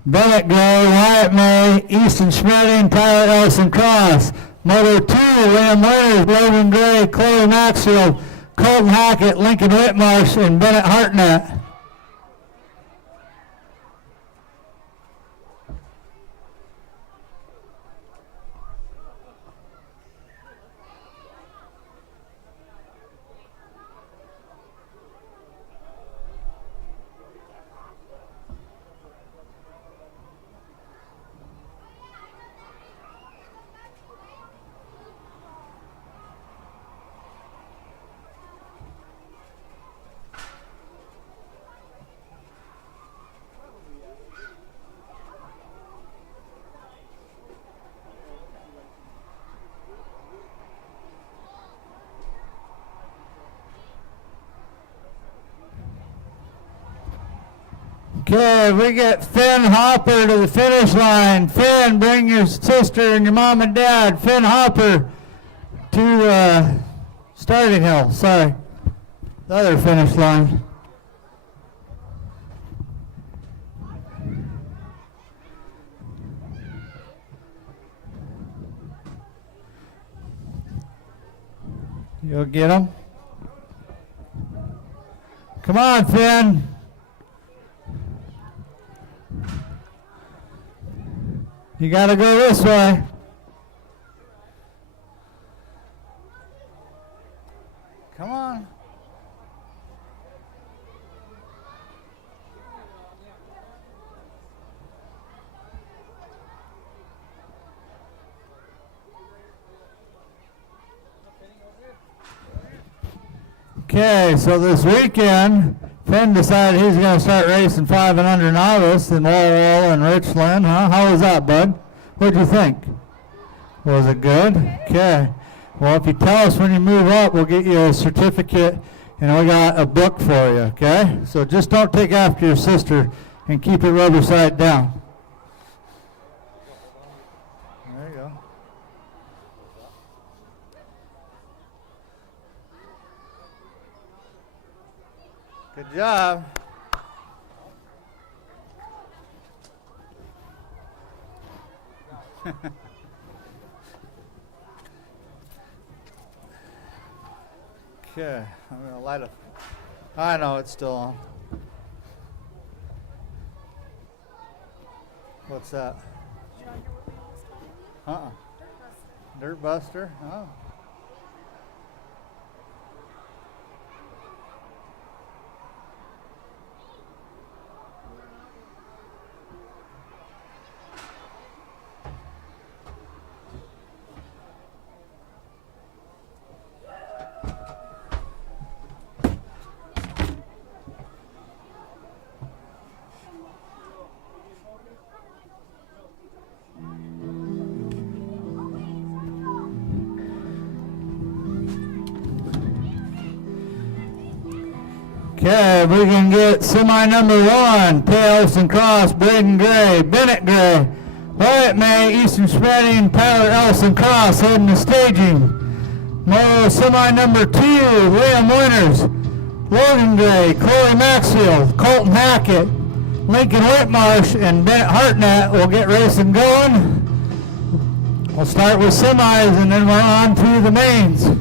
Bennett Gray, Wyatt May, Easton Schmedding, Tyler Ellison Cross. Motor 2, Liam Winters, Logan Gray, Chloe Maxfield, Colton Hackett, Lincoln Whitmarsh, and Bennett Hartnett. Okay, we get Finn Hopper to the finish line. Finn, bring your sister and your mom and dad. Finn Hopper to starting hill. Sorry, the other finish line. You'll get them. Come on, Finn. You gotta go this way. Come on. Okay, so this weekend, Finn decided he's going to start racing 5 and under novice in Walla and Richland. Huh? How was that, bud? What'd you think? Was it good? Okay. Well, if you tell us when you move up, we'll get you a certificate, and we got a book for you, okay? So just don't take after your sister and keep it rubber side down. There you go. Good job. Okay, I'm gonna light up. I know it's still on. What's that? Dirt Buster? Oh. Okay, we can get semi number 1, Tails and Cross, Braden Gray, Bennett Gray, Wyatt May, Easton Schmedding, Tyler Ellison Cross heading to staging. Moto semi number 2, Liam Winters, Logan Gray, Chloe Maxfield, Colton Hackett, Lincoln Whitmarsh, and Bennett Hartnett will get racing going. We'll start with semis and then we're on to the mains.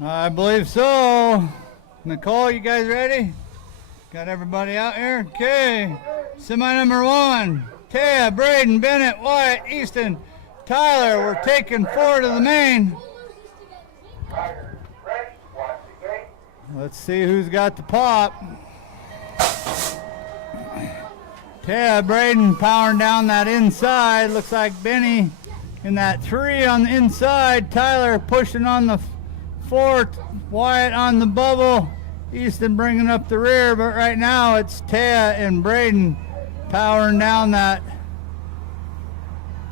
I believe so. Nicole, you guys ready? Got everybody out here? Okay. Semi number 1. Taya, Braden, Bennett, Wyatt, Easton, Tyler. We're taking 4 to the main. Let's see who's got the pop. Taya, Braden powering down that inside. Looks like Benny in that 3 on the inside. Tyler pushing on the 4. Wyatt on the bubble. Easton bringing up the rear, but right now it's Taya and Braden powering down that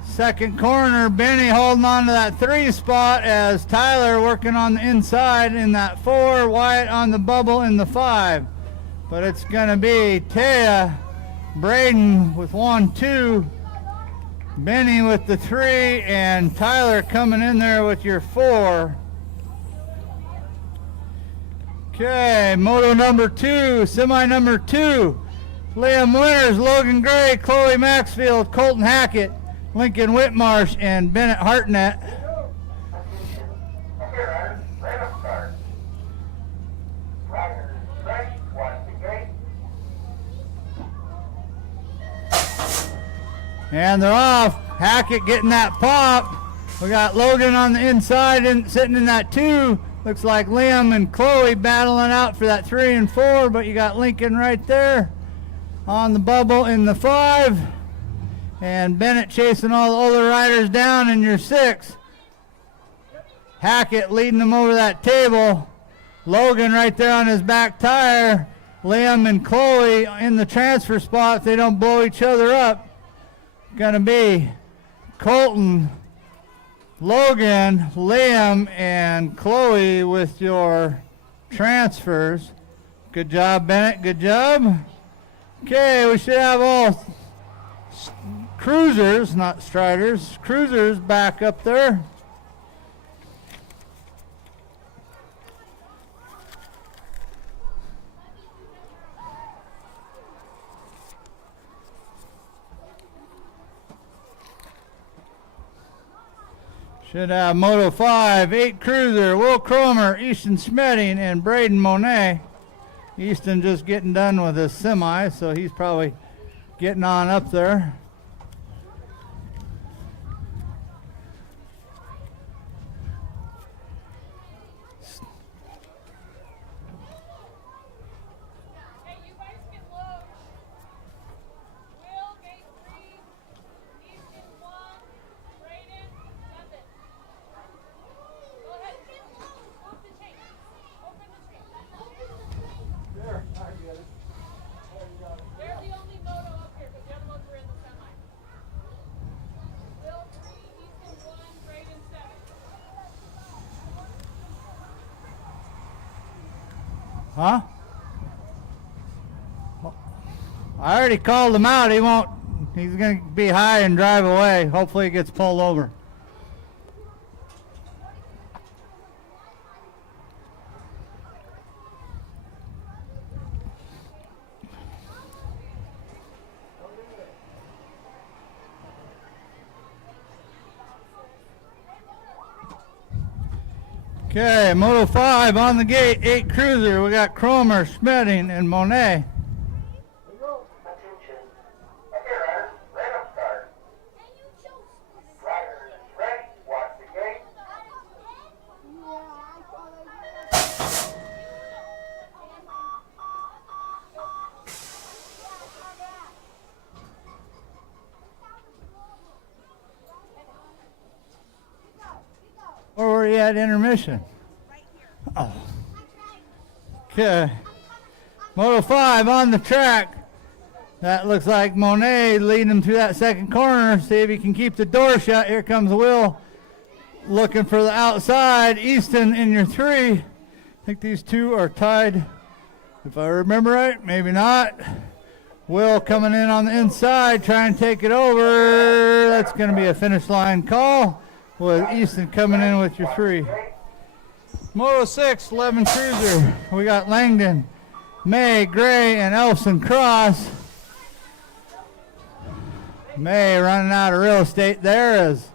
second corner. Benny holding on to that 3 spot as Tyler working on the inside in that 4. Wyatt on the bubble in the 5. But it's going to be Taya, Braden with 1, 2, Benny with the 3, and Tyler coming in there with your 4. Okay, moto number 2, semi number 2. Liam Winters, Logan Gray, Chloe Maxfield, Colton Hackett, Lincoln Whitmarsh, and Bennett Hartnett. And they're off. Hackett getting that pop. We got Logan on the inside and sitting in that 2. Looks like Liam and Chloe battling out for that 3 and 4, but you got Lincoln right there on the bubble in the 5. And Bennett chasing all the other riders down in your 6. Hackett leading them over that table. Logan right there on his back tire. Liam and Chloe in the transfer spot if they don't blow each other up. Gonna be Colton, Logan, Liam, and Chloe with your transfers. Good job, Bennett. Good job. Okay, we should have all cruisers, not striders, cruisers back up there. Should have Moto 5, 8 Cruiser, Will Cromer, Easton Schmedding, and Braden Monet. Easton just getting done with his semi, so he's probably getting on up there. Huh? I already called him out. He won't. He's going to be high and drive away. Hopefully he gets pulled over. Okay, Moto 5 on the gate, 8 Cruiser. We got Cromer, Schmedding, and Monet. Or were you at intermission? Oh. Okay. Moto 5 on the track. That looks like Monet leading him through that second corner. See if he can keep the door shut. Here comes Will looking for the outside. Easton in your 3. I think these two are tied, if I remember right. Maybe not. Will coming in on the inside, trying to take it over. That's going to be a finish line call, with Easton coming in with your 3. Moto 6, 11 Cruiser. We got Langdon, May, Gray, and Elson Cross. May running out of real estate there as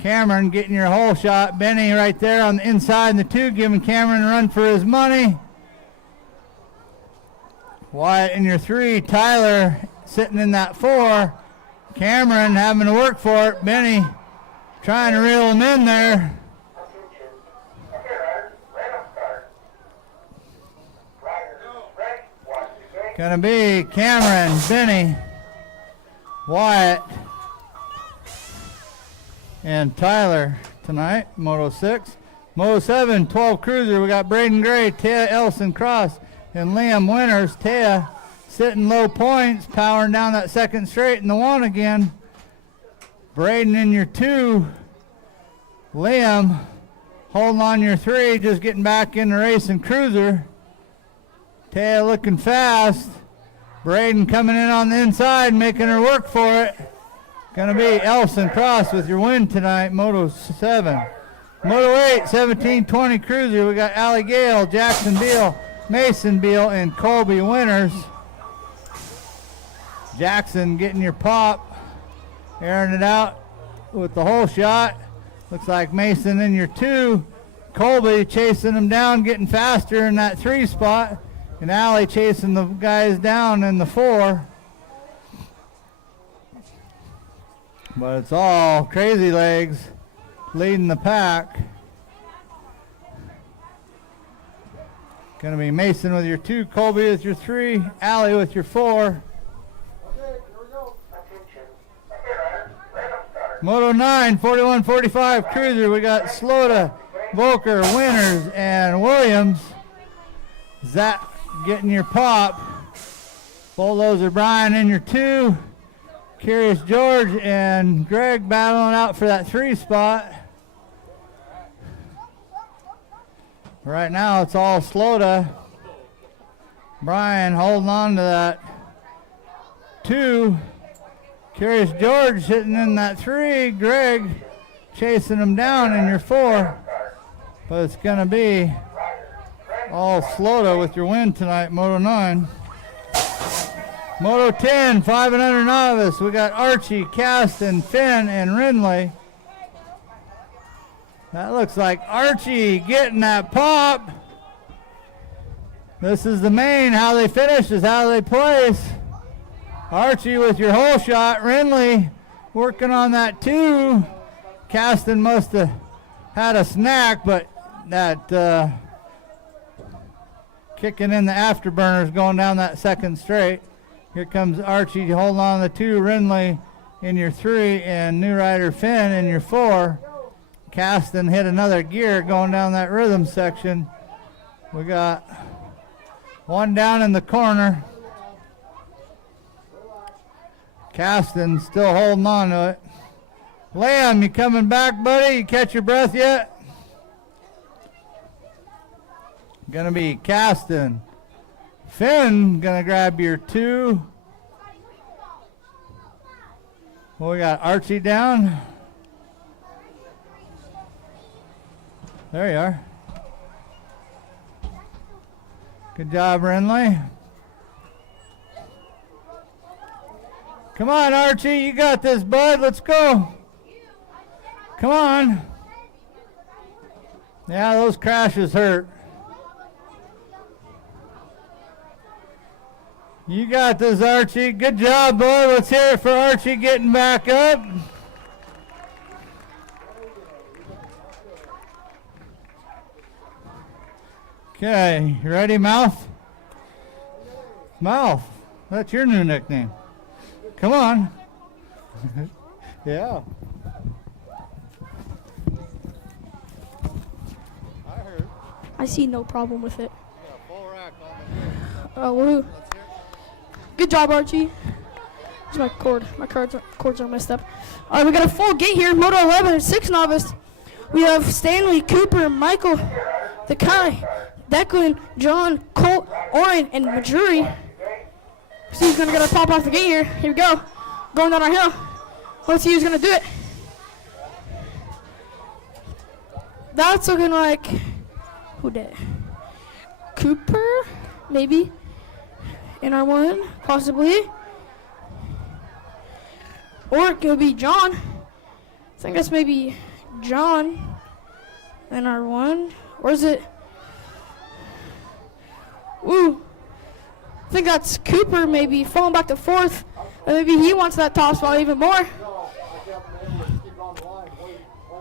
Cameron getting your hole shot. Benny right there on the inside in the 2, giving Cameron a run for his money. Wyatt in your 3. Tyler sitting in that 4. Cameron having to work for it. Benny trying to reel him in there. Gonna be Cameron, Benny, Wyatt, and Tyler tonight, Moto 6. Moto 7, 12 cruiser, we got Braden Gray, Taya Ellison Cross, and Liam Winters. Taya sitting low points, powering down that second straight in the 1 again. Braden in your 2. Liam holding on your 3, just getting back in the racing cruiser. Taya looking fast. Braden coming in on the inside, making her work for it. Gonna be Ellison Cross with your win tonight, Moto 7. Moto 8, 1720 cruiser. We got Allie Gale, Jackson Beal, Mason Beal, and Colby Winters. Jackson getting your pop, airing it out with the hole shot. Looks like Mason in your 2. Colby chasing him down, getting faster in that 3 spot. And Allie chasing the guys down in the 4. But it's all Crazy Legs leading the pack. Gonna be Mason with your 2, Colby with your 3, Allie with your 4. Moto 9, 41-45 cruiser. We got Slota, Volker, Winters, and Williams. Zach getting your pop. Bulldozer Brian in your 2. Curious George and Greg battling out for that 3 spot. Right now it's all Slota. Brian holding on to that 2. Curious George sitting in that 3. Greg chasing him down in your 4. But it's going to be all Slota with your win tonight, Moto 9. Moto 10, 5 and under novice. We got Archie, Caston, Finn, and Rinley. That looks like Archie getting that pop. This is the main. How they finish is how they place. Archie with your hole shot. Rinley working on that 2. Caston must have had a snack, but that kicking in the afterburners going down that second straight. Here comes Archie holding on the 2, Rinley in your 3, and New Rider Finn in your 4. Caston hit another gear going down that rhythm section. We got one down in the corner. Caston still holding on to it. Liam, you coming back, buddy? You catch your breath yet? Gonna be Caston. Finn gonna grab your 2. Well, we got Archie down. There you are. Good job, Rinley. Come on, Archie, you got this, bud. Let's go. Come on. Yeah, those crashes hurt. You got this, Archie. Good job, boy. Let's hear it for Archie getting back up. Okay, you ready, Mouth? Mouth. That's your new nickname. Come on. Yeah. I heard. I see no problem with it. Yeah, full rack Oh, on woohoo. Good job, Archie. Here's my cord. My cords are messed up. All right, we got a full gate here. Moto 11, 6 novice. We have Stanley, Cooper, Michael, the Kai, Declan, John, Colt, Oren, and Majuri. So he's gonna get a pop off the gate here. Here we go. Going down our hill. Let's see who's gonna do it. That's looking like who did it? Cooper, maybe. In our 1, possibly. Or it could be John. think that's maybe John in our 1. Or is it? Ooh. I think that's Cooper maybe falling back to 4th. And maybe he wants that top spot even more.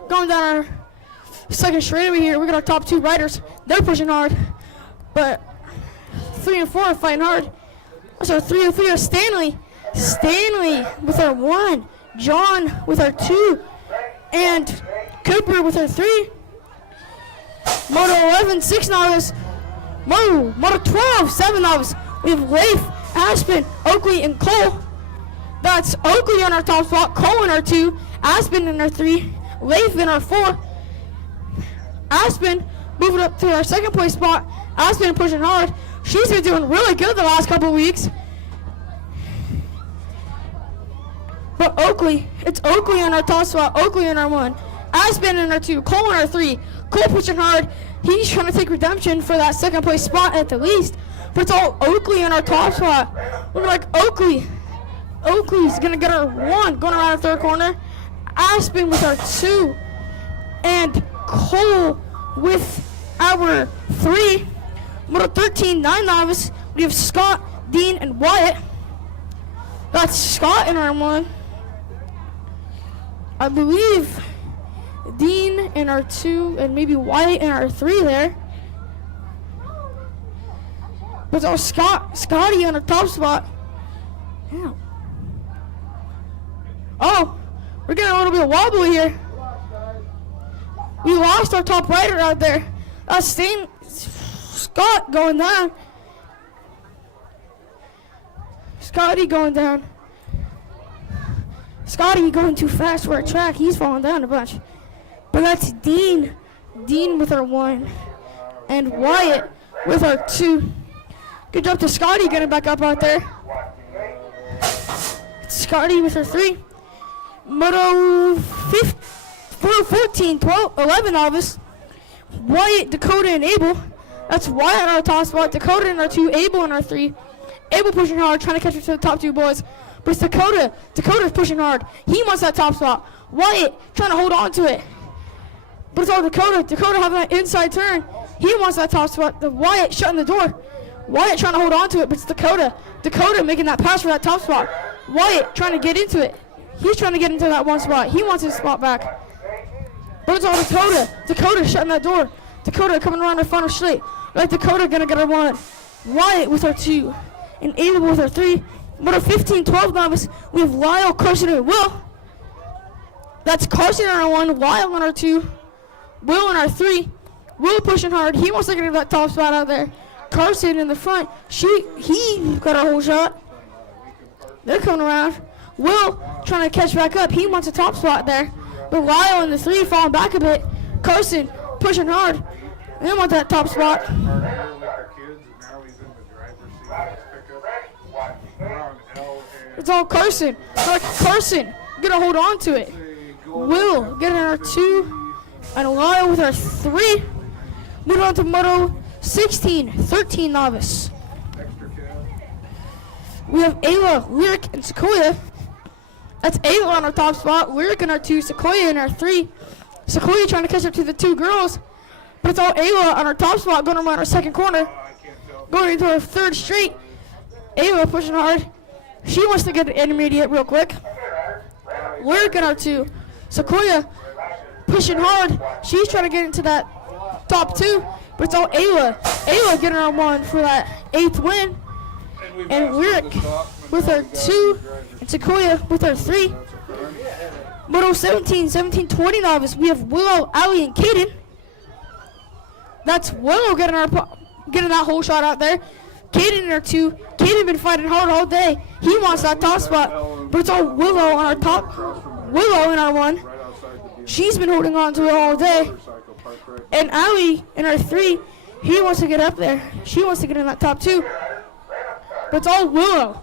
Going down our second straight over here, we got our top 2 riders. They're pushing hard. But 3 and 4 are fighting hard. That's our 3 and 3 are Stanley. Stanley with our 1. John with our 2. And Cooper with our 3. Moto 11, 6 novice. Moto 12, 7 novice. We have Leif, Aspen, Oakley, and Cole. That's Oakley on our top spot, Cole in our 2, Aspen in our 3, Leif in our 4. Aspen moving up to our second place spot. Aspen pushing hard. She's been doing really good the last couple of weeks. But Oakley, it's Oakley on our top spot, Oakley in our 1, Aspen in our 2, Cole in our 3. Cole pushing hard. He's trying to take redemption for that second place spot at the least. But it's all Oakley in our top spot. We're like, Oakley's gonna get our 1 going around the third corner. Aspen with our 2. And Cole with our 3. Moto 13, 9 novice. We have Scott, Dean, and Wyatt. That's Scott in our 1. I believe Dean in our 2 and maybe Wyatt in our 3 there. But it's Scotty on our top spot. Yeah. Oh, we're getting a little bit wobbly here. We lost our top rider out there. Scott going down. Scotty going down. Scotty going too fast for a track. He's falling down a bunch. But that's Dean. Dean with our 1. And Wyatt with our 2. Good job to Scotty getting back up out there. Scotty with her 3. Moto 14, 12, 11 novice. Wyatt, Dakota, and Abel. That's Wyatt on our top spot. Dakota in our 2, Abel in our 3. Abel pushing hard, trying to catch up to the top 2 boys. But it's Dakota. Dakota's pushing hard. He wants that top spot. Wyatt trying to hold on to it. But it's all Dakota. Dakota having that inside turn. He wants that top spot. Wyatt shutting the door. Wyatt trying to hold on to it, but it's Dakota. Dakota making that pass for that top spot. Wyatt trying to get into it. He's trying to get into that 1 spot. He wants his spot back. But it's all Dakota. Dakota shutting that door. Dakota coming around our final straight. Like Dakota gonna get our 1. Wyatt with our 2. And Abel with our 3. Moto 15, 12 novice. We have Lyle, Carson, and Will. That's Carson on our 1, Lyle on our 2, Will on our 3. Will pushing hard. He wants to get into that top spot out there. Carson in the front. He got a whole shot. They're coming around. Will trying to catch back up. He wants a top spot there. But Lyle in the 3 falling back a bit. Carson pushing hard. They want that top spot. It's all Carson. Carson gonna hold on to it. Will getting our 2. And Lyle with our 3. Moving on to Moto 16, 13 novice. We have Ayla, Lyric, and Sequoia. That's Ayla on our top spot, Lyric in our 2, Sequoia in our 3. Sequoia trying to catch up to the 2 girls. But it's all Ayla on our top spot going around our second corner. Going into our 3rd straight. Ayla pushing hard. She wants to get an intermediate real quick. Lyric in our 2. Sequoia pushing hard. She's trying to get into that top 2. But it's all Ayla. Ayla getting our 1 for that 8th win. And Lyric with our 2. And Sequoia with our 3. Moto 17, 20 novice. We have Willow, Allie, and Kaden. That's Willow getting that whole shot out there. Kaden in our 2. Kaden been fighting hard all day. He wants that top spot. But it's all Willow on our top. Willow in our 1. She's been holding on to it all day. And Allie in our 3. He wants to get up there. She wants to get in that top 2. But it's all Willow.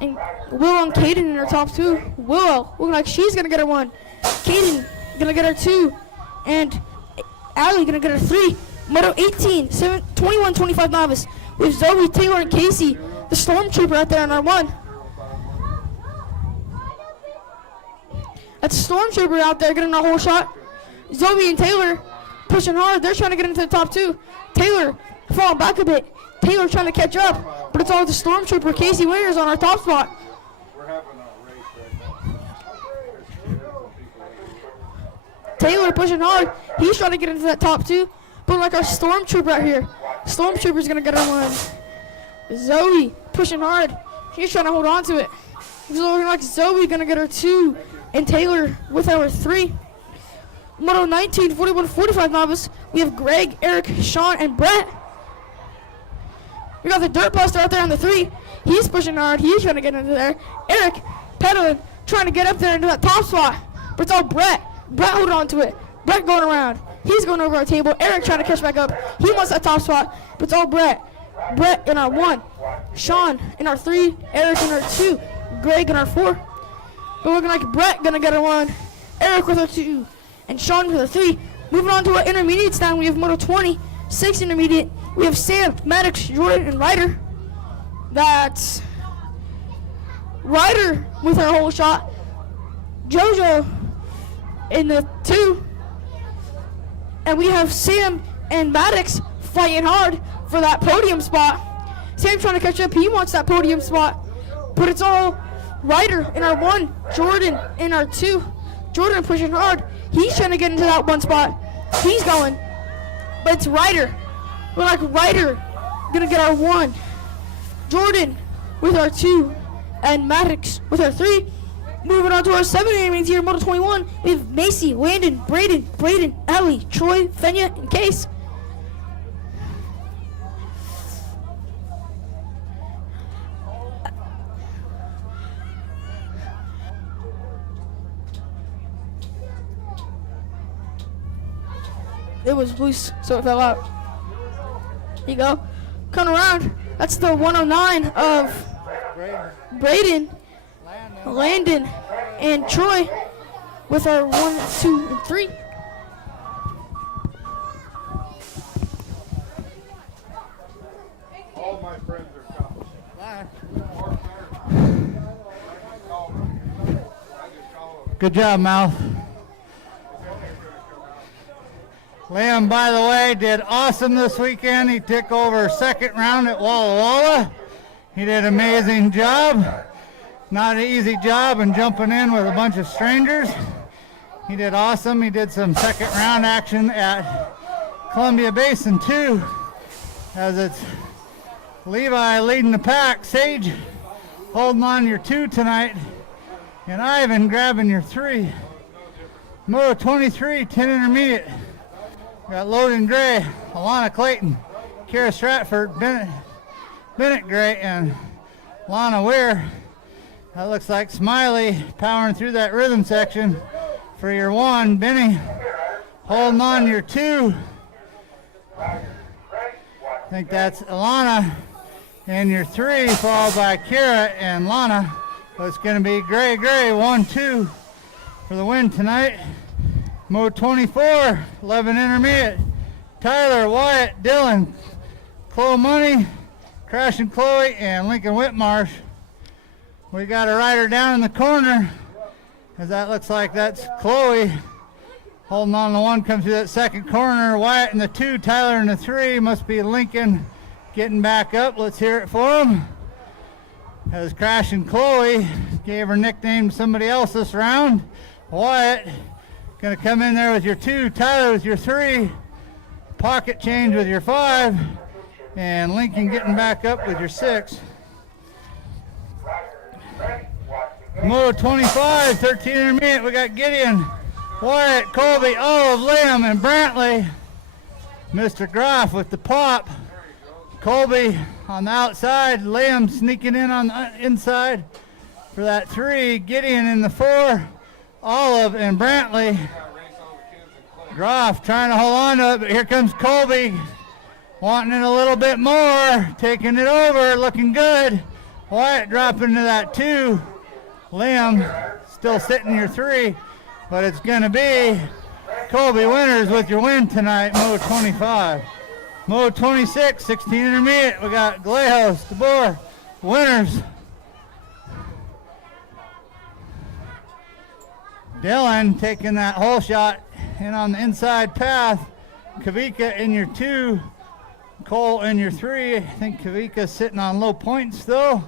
And Willow and Kaden in our top 2. Willow looking like she's going to get her 1. Kaden going to get her 2. And Allie going to get her 3. Moto 18, 21, 25 novice. We have Zoe, Taylor, and Casey, the Stormtrooper out there in our 1. That's Stormtrooper out there getting a whole shot. Zoe and Taylor pushing hard. They're trying to get into the top 2. Taylor falling back a bit. Taylor trying to catch up, but it's all the Stormtrooper. Casey Winters on our top spot. We're having a race right now. Taylor pushing hard. He's trying to get into that top 2, but like our Stormtrooper right here. Stormtrooper's going to get her one. Zoe pushing hard. She's trying to hold on to it. It's looking like Zoe going to get her 2, and Taylor with our 3. Moto 19, 41, 45 novice. We have Greg, Eric, Sean, and Brett. We got the Dirt Buster out there on the 3. He's pushing hard. He's trying to get into there. Eric pedaling, trying to get up there into that top spot. But it's all Brett. Brett holding on to it. Brett going around. He's going over our table. Eric trying to catch back up. He wants that top spot. But it's all Brett. Brett in our 1. Sean in our 3. Eric in our 2. Greg in our 4. But looking like Brett going to get our 1. Eric with our 2. And Sean with our 3. Moving on to our intermediates now. We have Moto 20. 6 intermediate. We have Sam, Maddox, Jordan, and Ryder. That's Ryder with our whole shot. JoJo in the 2. And we have Sam and Maddox fighting hard for that podium spot. Sam trying to catch up. He wants that podium spot. But it's all Ryder in our 1. Jordan in our 2. Jordan pushing hard. He's trying to get into that 1 spot. He's going. But it's Ryder. We're like Ryder gonna get our 1. Jordan with our 2. And Maddox with our 3. Moving on to our 7 intermediates here, Moto 21. We have Macy, Landon, Braden, Ellie, Troy, Fenya, and Case. It was loose, so it fell out. Here you go. Coming around. That's the 109 of Braden, Landon, and Troy with our 1, 2, and 3. All my friends are coming. Good job, Mouth. Liam, by the way, did awesome this weekend. He took over 2nd round at Walla Walla. He did an amazing job. Not an easy job and jumping in with a bunch of strangers. He did awesome. He did some 2nd round action at Columbia Basin too. As it's Levi leading the pack, Sage holding on your 2 tonight, and Ivan grabbing your 3. Moto 23, 10 intermediate. Got Logan Gray, Alana Clayton, Kara Stratford, Bennett Gray, and Lana Weir. That looks like Smiley powering through that rhythm section for your 1. Benny holding on your 2. I think that's Alana and your 3, followed by Kara and Lana. So it's going to be Gray, 1, 2 for the win tonight. Moto 24, 11 intermediate. Tyler, Wyatt, Dylan, Chloe Money, Crash and Chloe, and Lincoln Whitmarsh. We got a rider down in the corner, as that looks like that's Chloe. Holding on to 1, comes through that 2nd corner. Wyatt in the 2, Tyler in the 3. Must be Lincoln getting back up. Let's hear it for him. As Crash and Chloe gave her nickname to somebody else this round. Wyatt going to come in there with your 2, Tyler with your 3, pocket change with your 5, and Lincoln getting back up with your 6. Moto 25, 13 intermediate, we got Gideon, Wyatt, Colby, Olive, Liam, and Brantley. Mr. Groff with the pop. Colby on the outside, Liam sneaking in on the inside for that 3, Gideon in the 4, Olive and Brantley. Groff trying to hold on to it, but here comes Colby wanting it a little bit more, taking it over, looking good. Wyatt dropping to that 2. Liam still sitting your 3, but it's going to be Colby Winters with your win tonight, Moto 25. Moto 26, 16 intermediate, we got Galejos, DeBoer, Winters. Dylan taking that hole shot in on the inside path. Kavika in your 2, Cole in your 3. I think Kavika's sitting on low points though,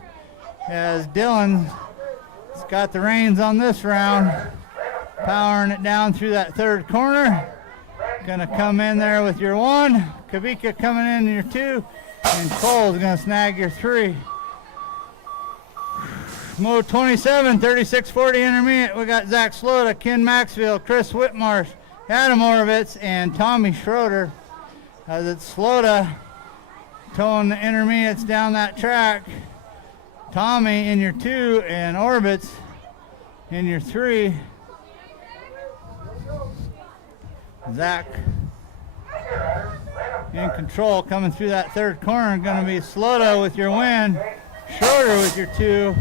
as Dylan's got the reins on this round, powering it down through that 3rd corner. Gonna come in there with your 1, Kavika coming in your 2, and Cole's gonna snag your 3. Mo 27, 36-40 intermediate. We got Zach Slota, Ken Maxfield, Chris Whitmarsh, Adam Orovitz, and Tommy Schroeder. As it's Slota towing the intermediates down that track. Tommy in your 2 and Orovitz in your 3. Zach in control coming through that 3rd corner. Going to be Slota with your win, Schroeder with your 2.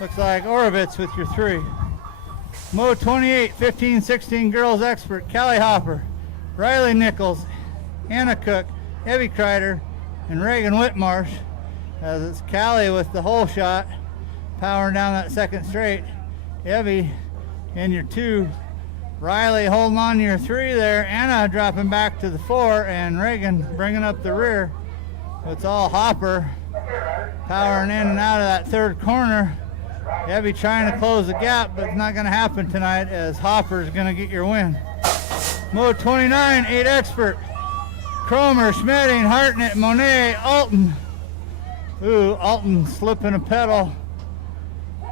Looks like Orovitz with your 3. Mo 28, 15-16 girls expert, Callie Hopper, Riley Nichols, Anna Cook, Evie Kreider, and Reagan Whitmarsh. As it's Callie with the hole shot, powering down that 2nd straight. Evie in your 2. Riley holding on to your 3 there. Anna dropping back to the 4, and Reagan bringing up the rear. It's all Hopper powering in and out of that 3rd corner. Evie trying to close the gap, but it's not going to happen tonight as Hopper's going to get your win. Mo 29, 8 expert. Cromer, Schmedding, Hartnett, Monet, Alton. Ooh, Alton slipping a pedal,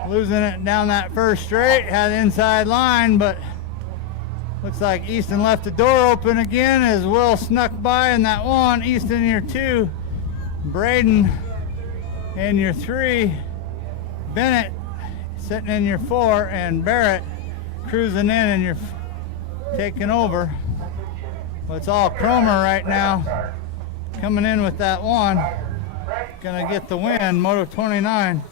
losing it down that 1st straight. Had the inside line, but looks like Easton left the door open again as Will snuck by in that 1. Easton in your 2. Braden in your 3. Bennett sitting in your 4, and Barrett cruising in and you're taking over. Well, it's all Cromer right now coming in with that 1. Gonna get the win. Moto 29.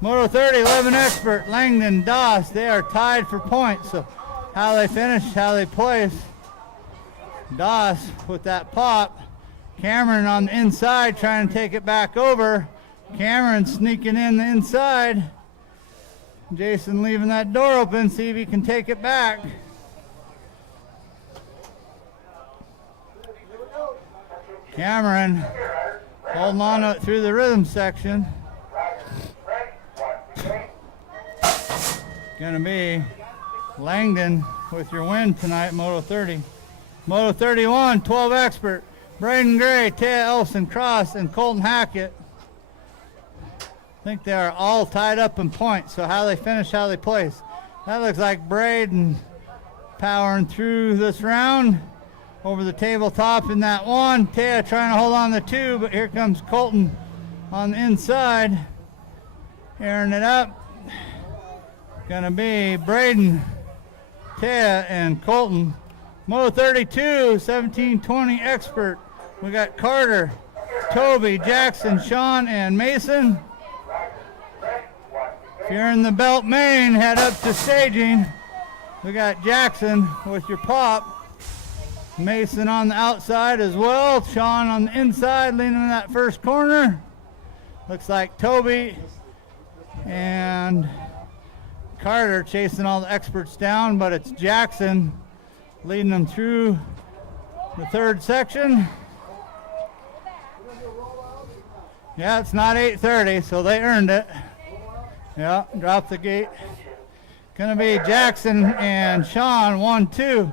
Moto 30, 11 expert, Langdon, Doss. They are tied for points. So how they finish, how they place. Doss with that pop. Cameron on the inside trying to take it back over. Cameron sneaking in the inside. Jason leaving that door open, see if he can take it back. Cameron holding on to it through the rhythm section. Gonna be Langdon with your win tonight, Moto 30. Moto 31, 12 expert, Braden Gray, Taya Elson Cross, and Colton Hackett. I think they are all tied up in points, so how they finish, how they place. That looks like Braden powering through this round over the tabletop in that 1. Taya trying to hold on the 2, but here comes Colton on the inside, airing it up. Gonna be Braden, Taya, and Colton. Mo 32, 17-20 expert. We got Carter, Toby, Jackson, Sean, and Mason. If you're in the belt main, head up to staging. We got Jackson with your pop. Mason on the outside as well. Sean on the inside, leaning in that 1st corner. Looks like Toby and Carter chasing all the experts down, but it's Jackson leading them through the 3rd section. Yeah, it's not 8:30, so they earned it. Yeah, drop the gate. Gonna be Jackson and Sean, 1-2.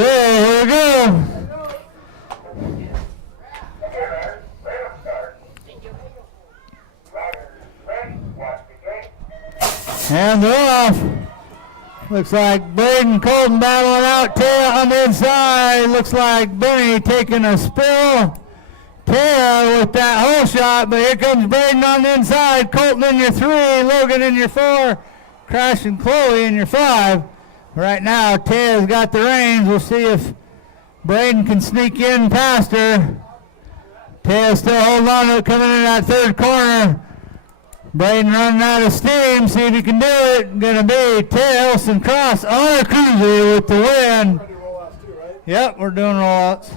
Okay, here we go. Hands off. Looks like Braden Colton battling out Taylor on the inside. Looks like Benny taking a spill. Taylor with that hole shot, but here comes Braden on the inside. Colton in your 3, Logan in your 4, Crash and Chloe in your 5. Right now, Taylor's got the reins. We'll see if Braden can sneak in past her. Taylor still holding on to it, coming in that third corner. Braden running out of steam, see if he can do it. Gonna be Tails and Cross on a cruiser with the win. Yep, we're doing rollouts.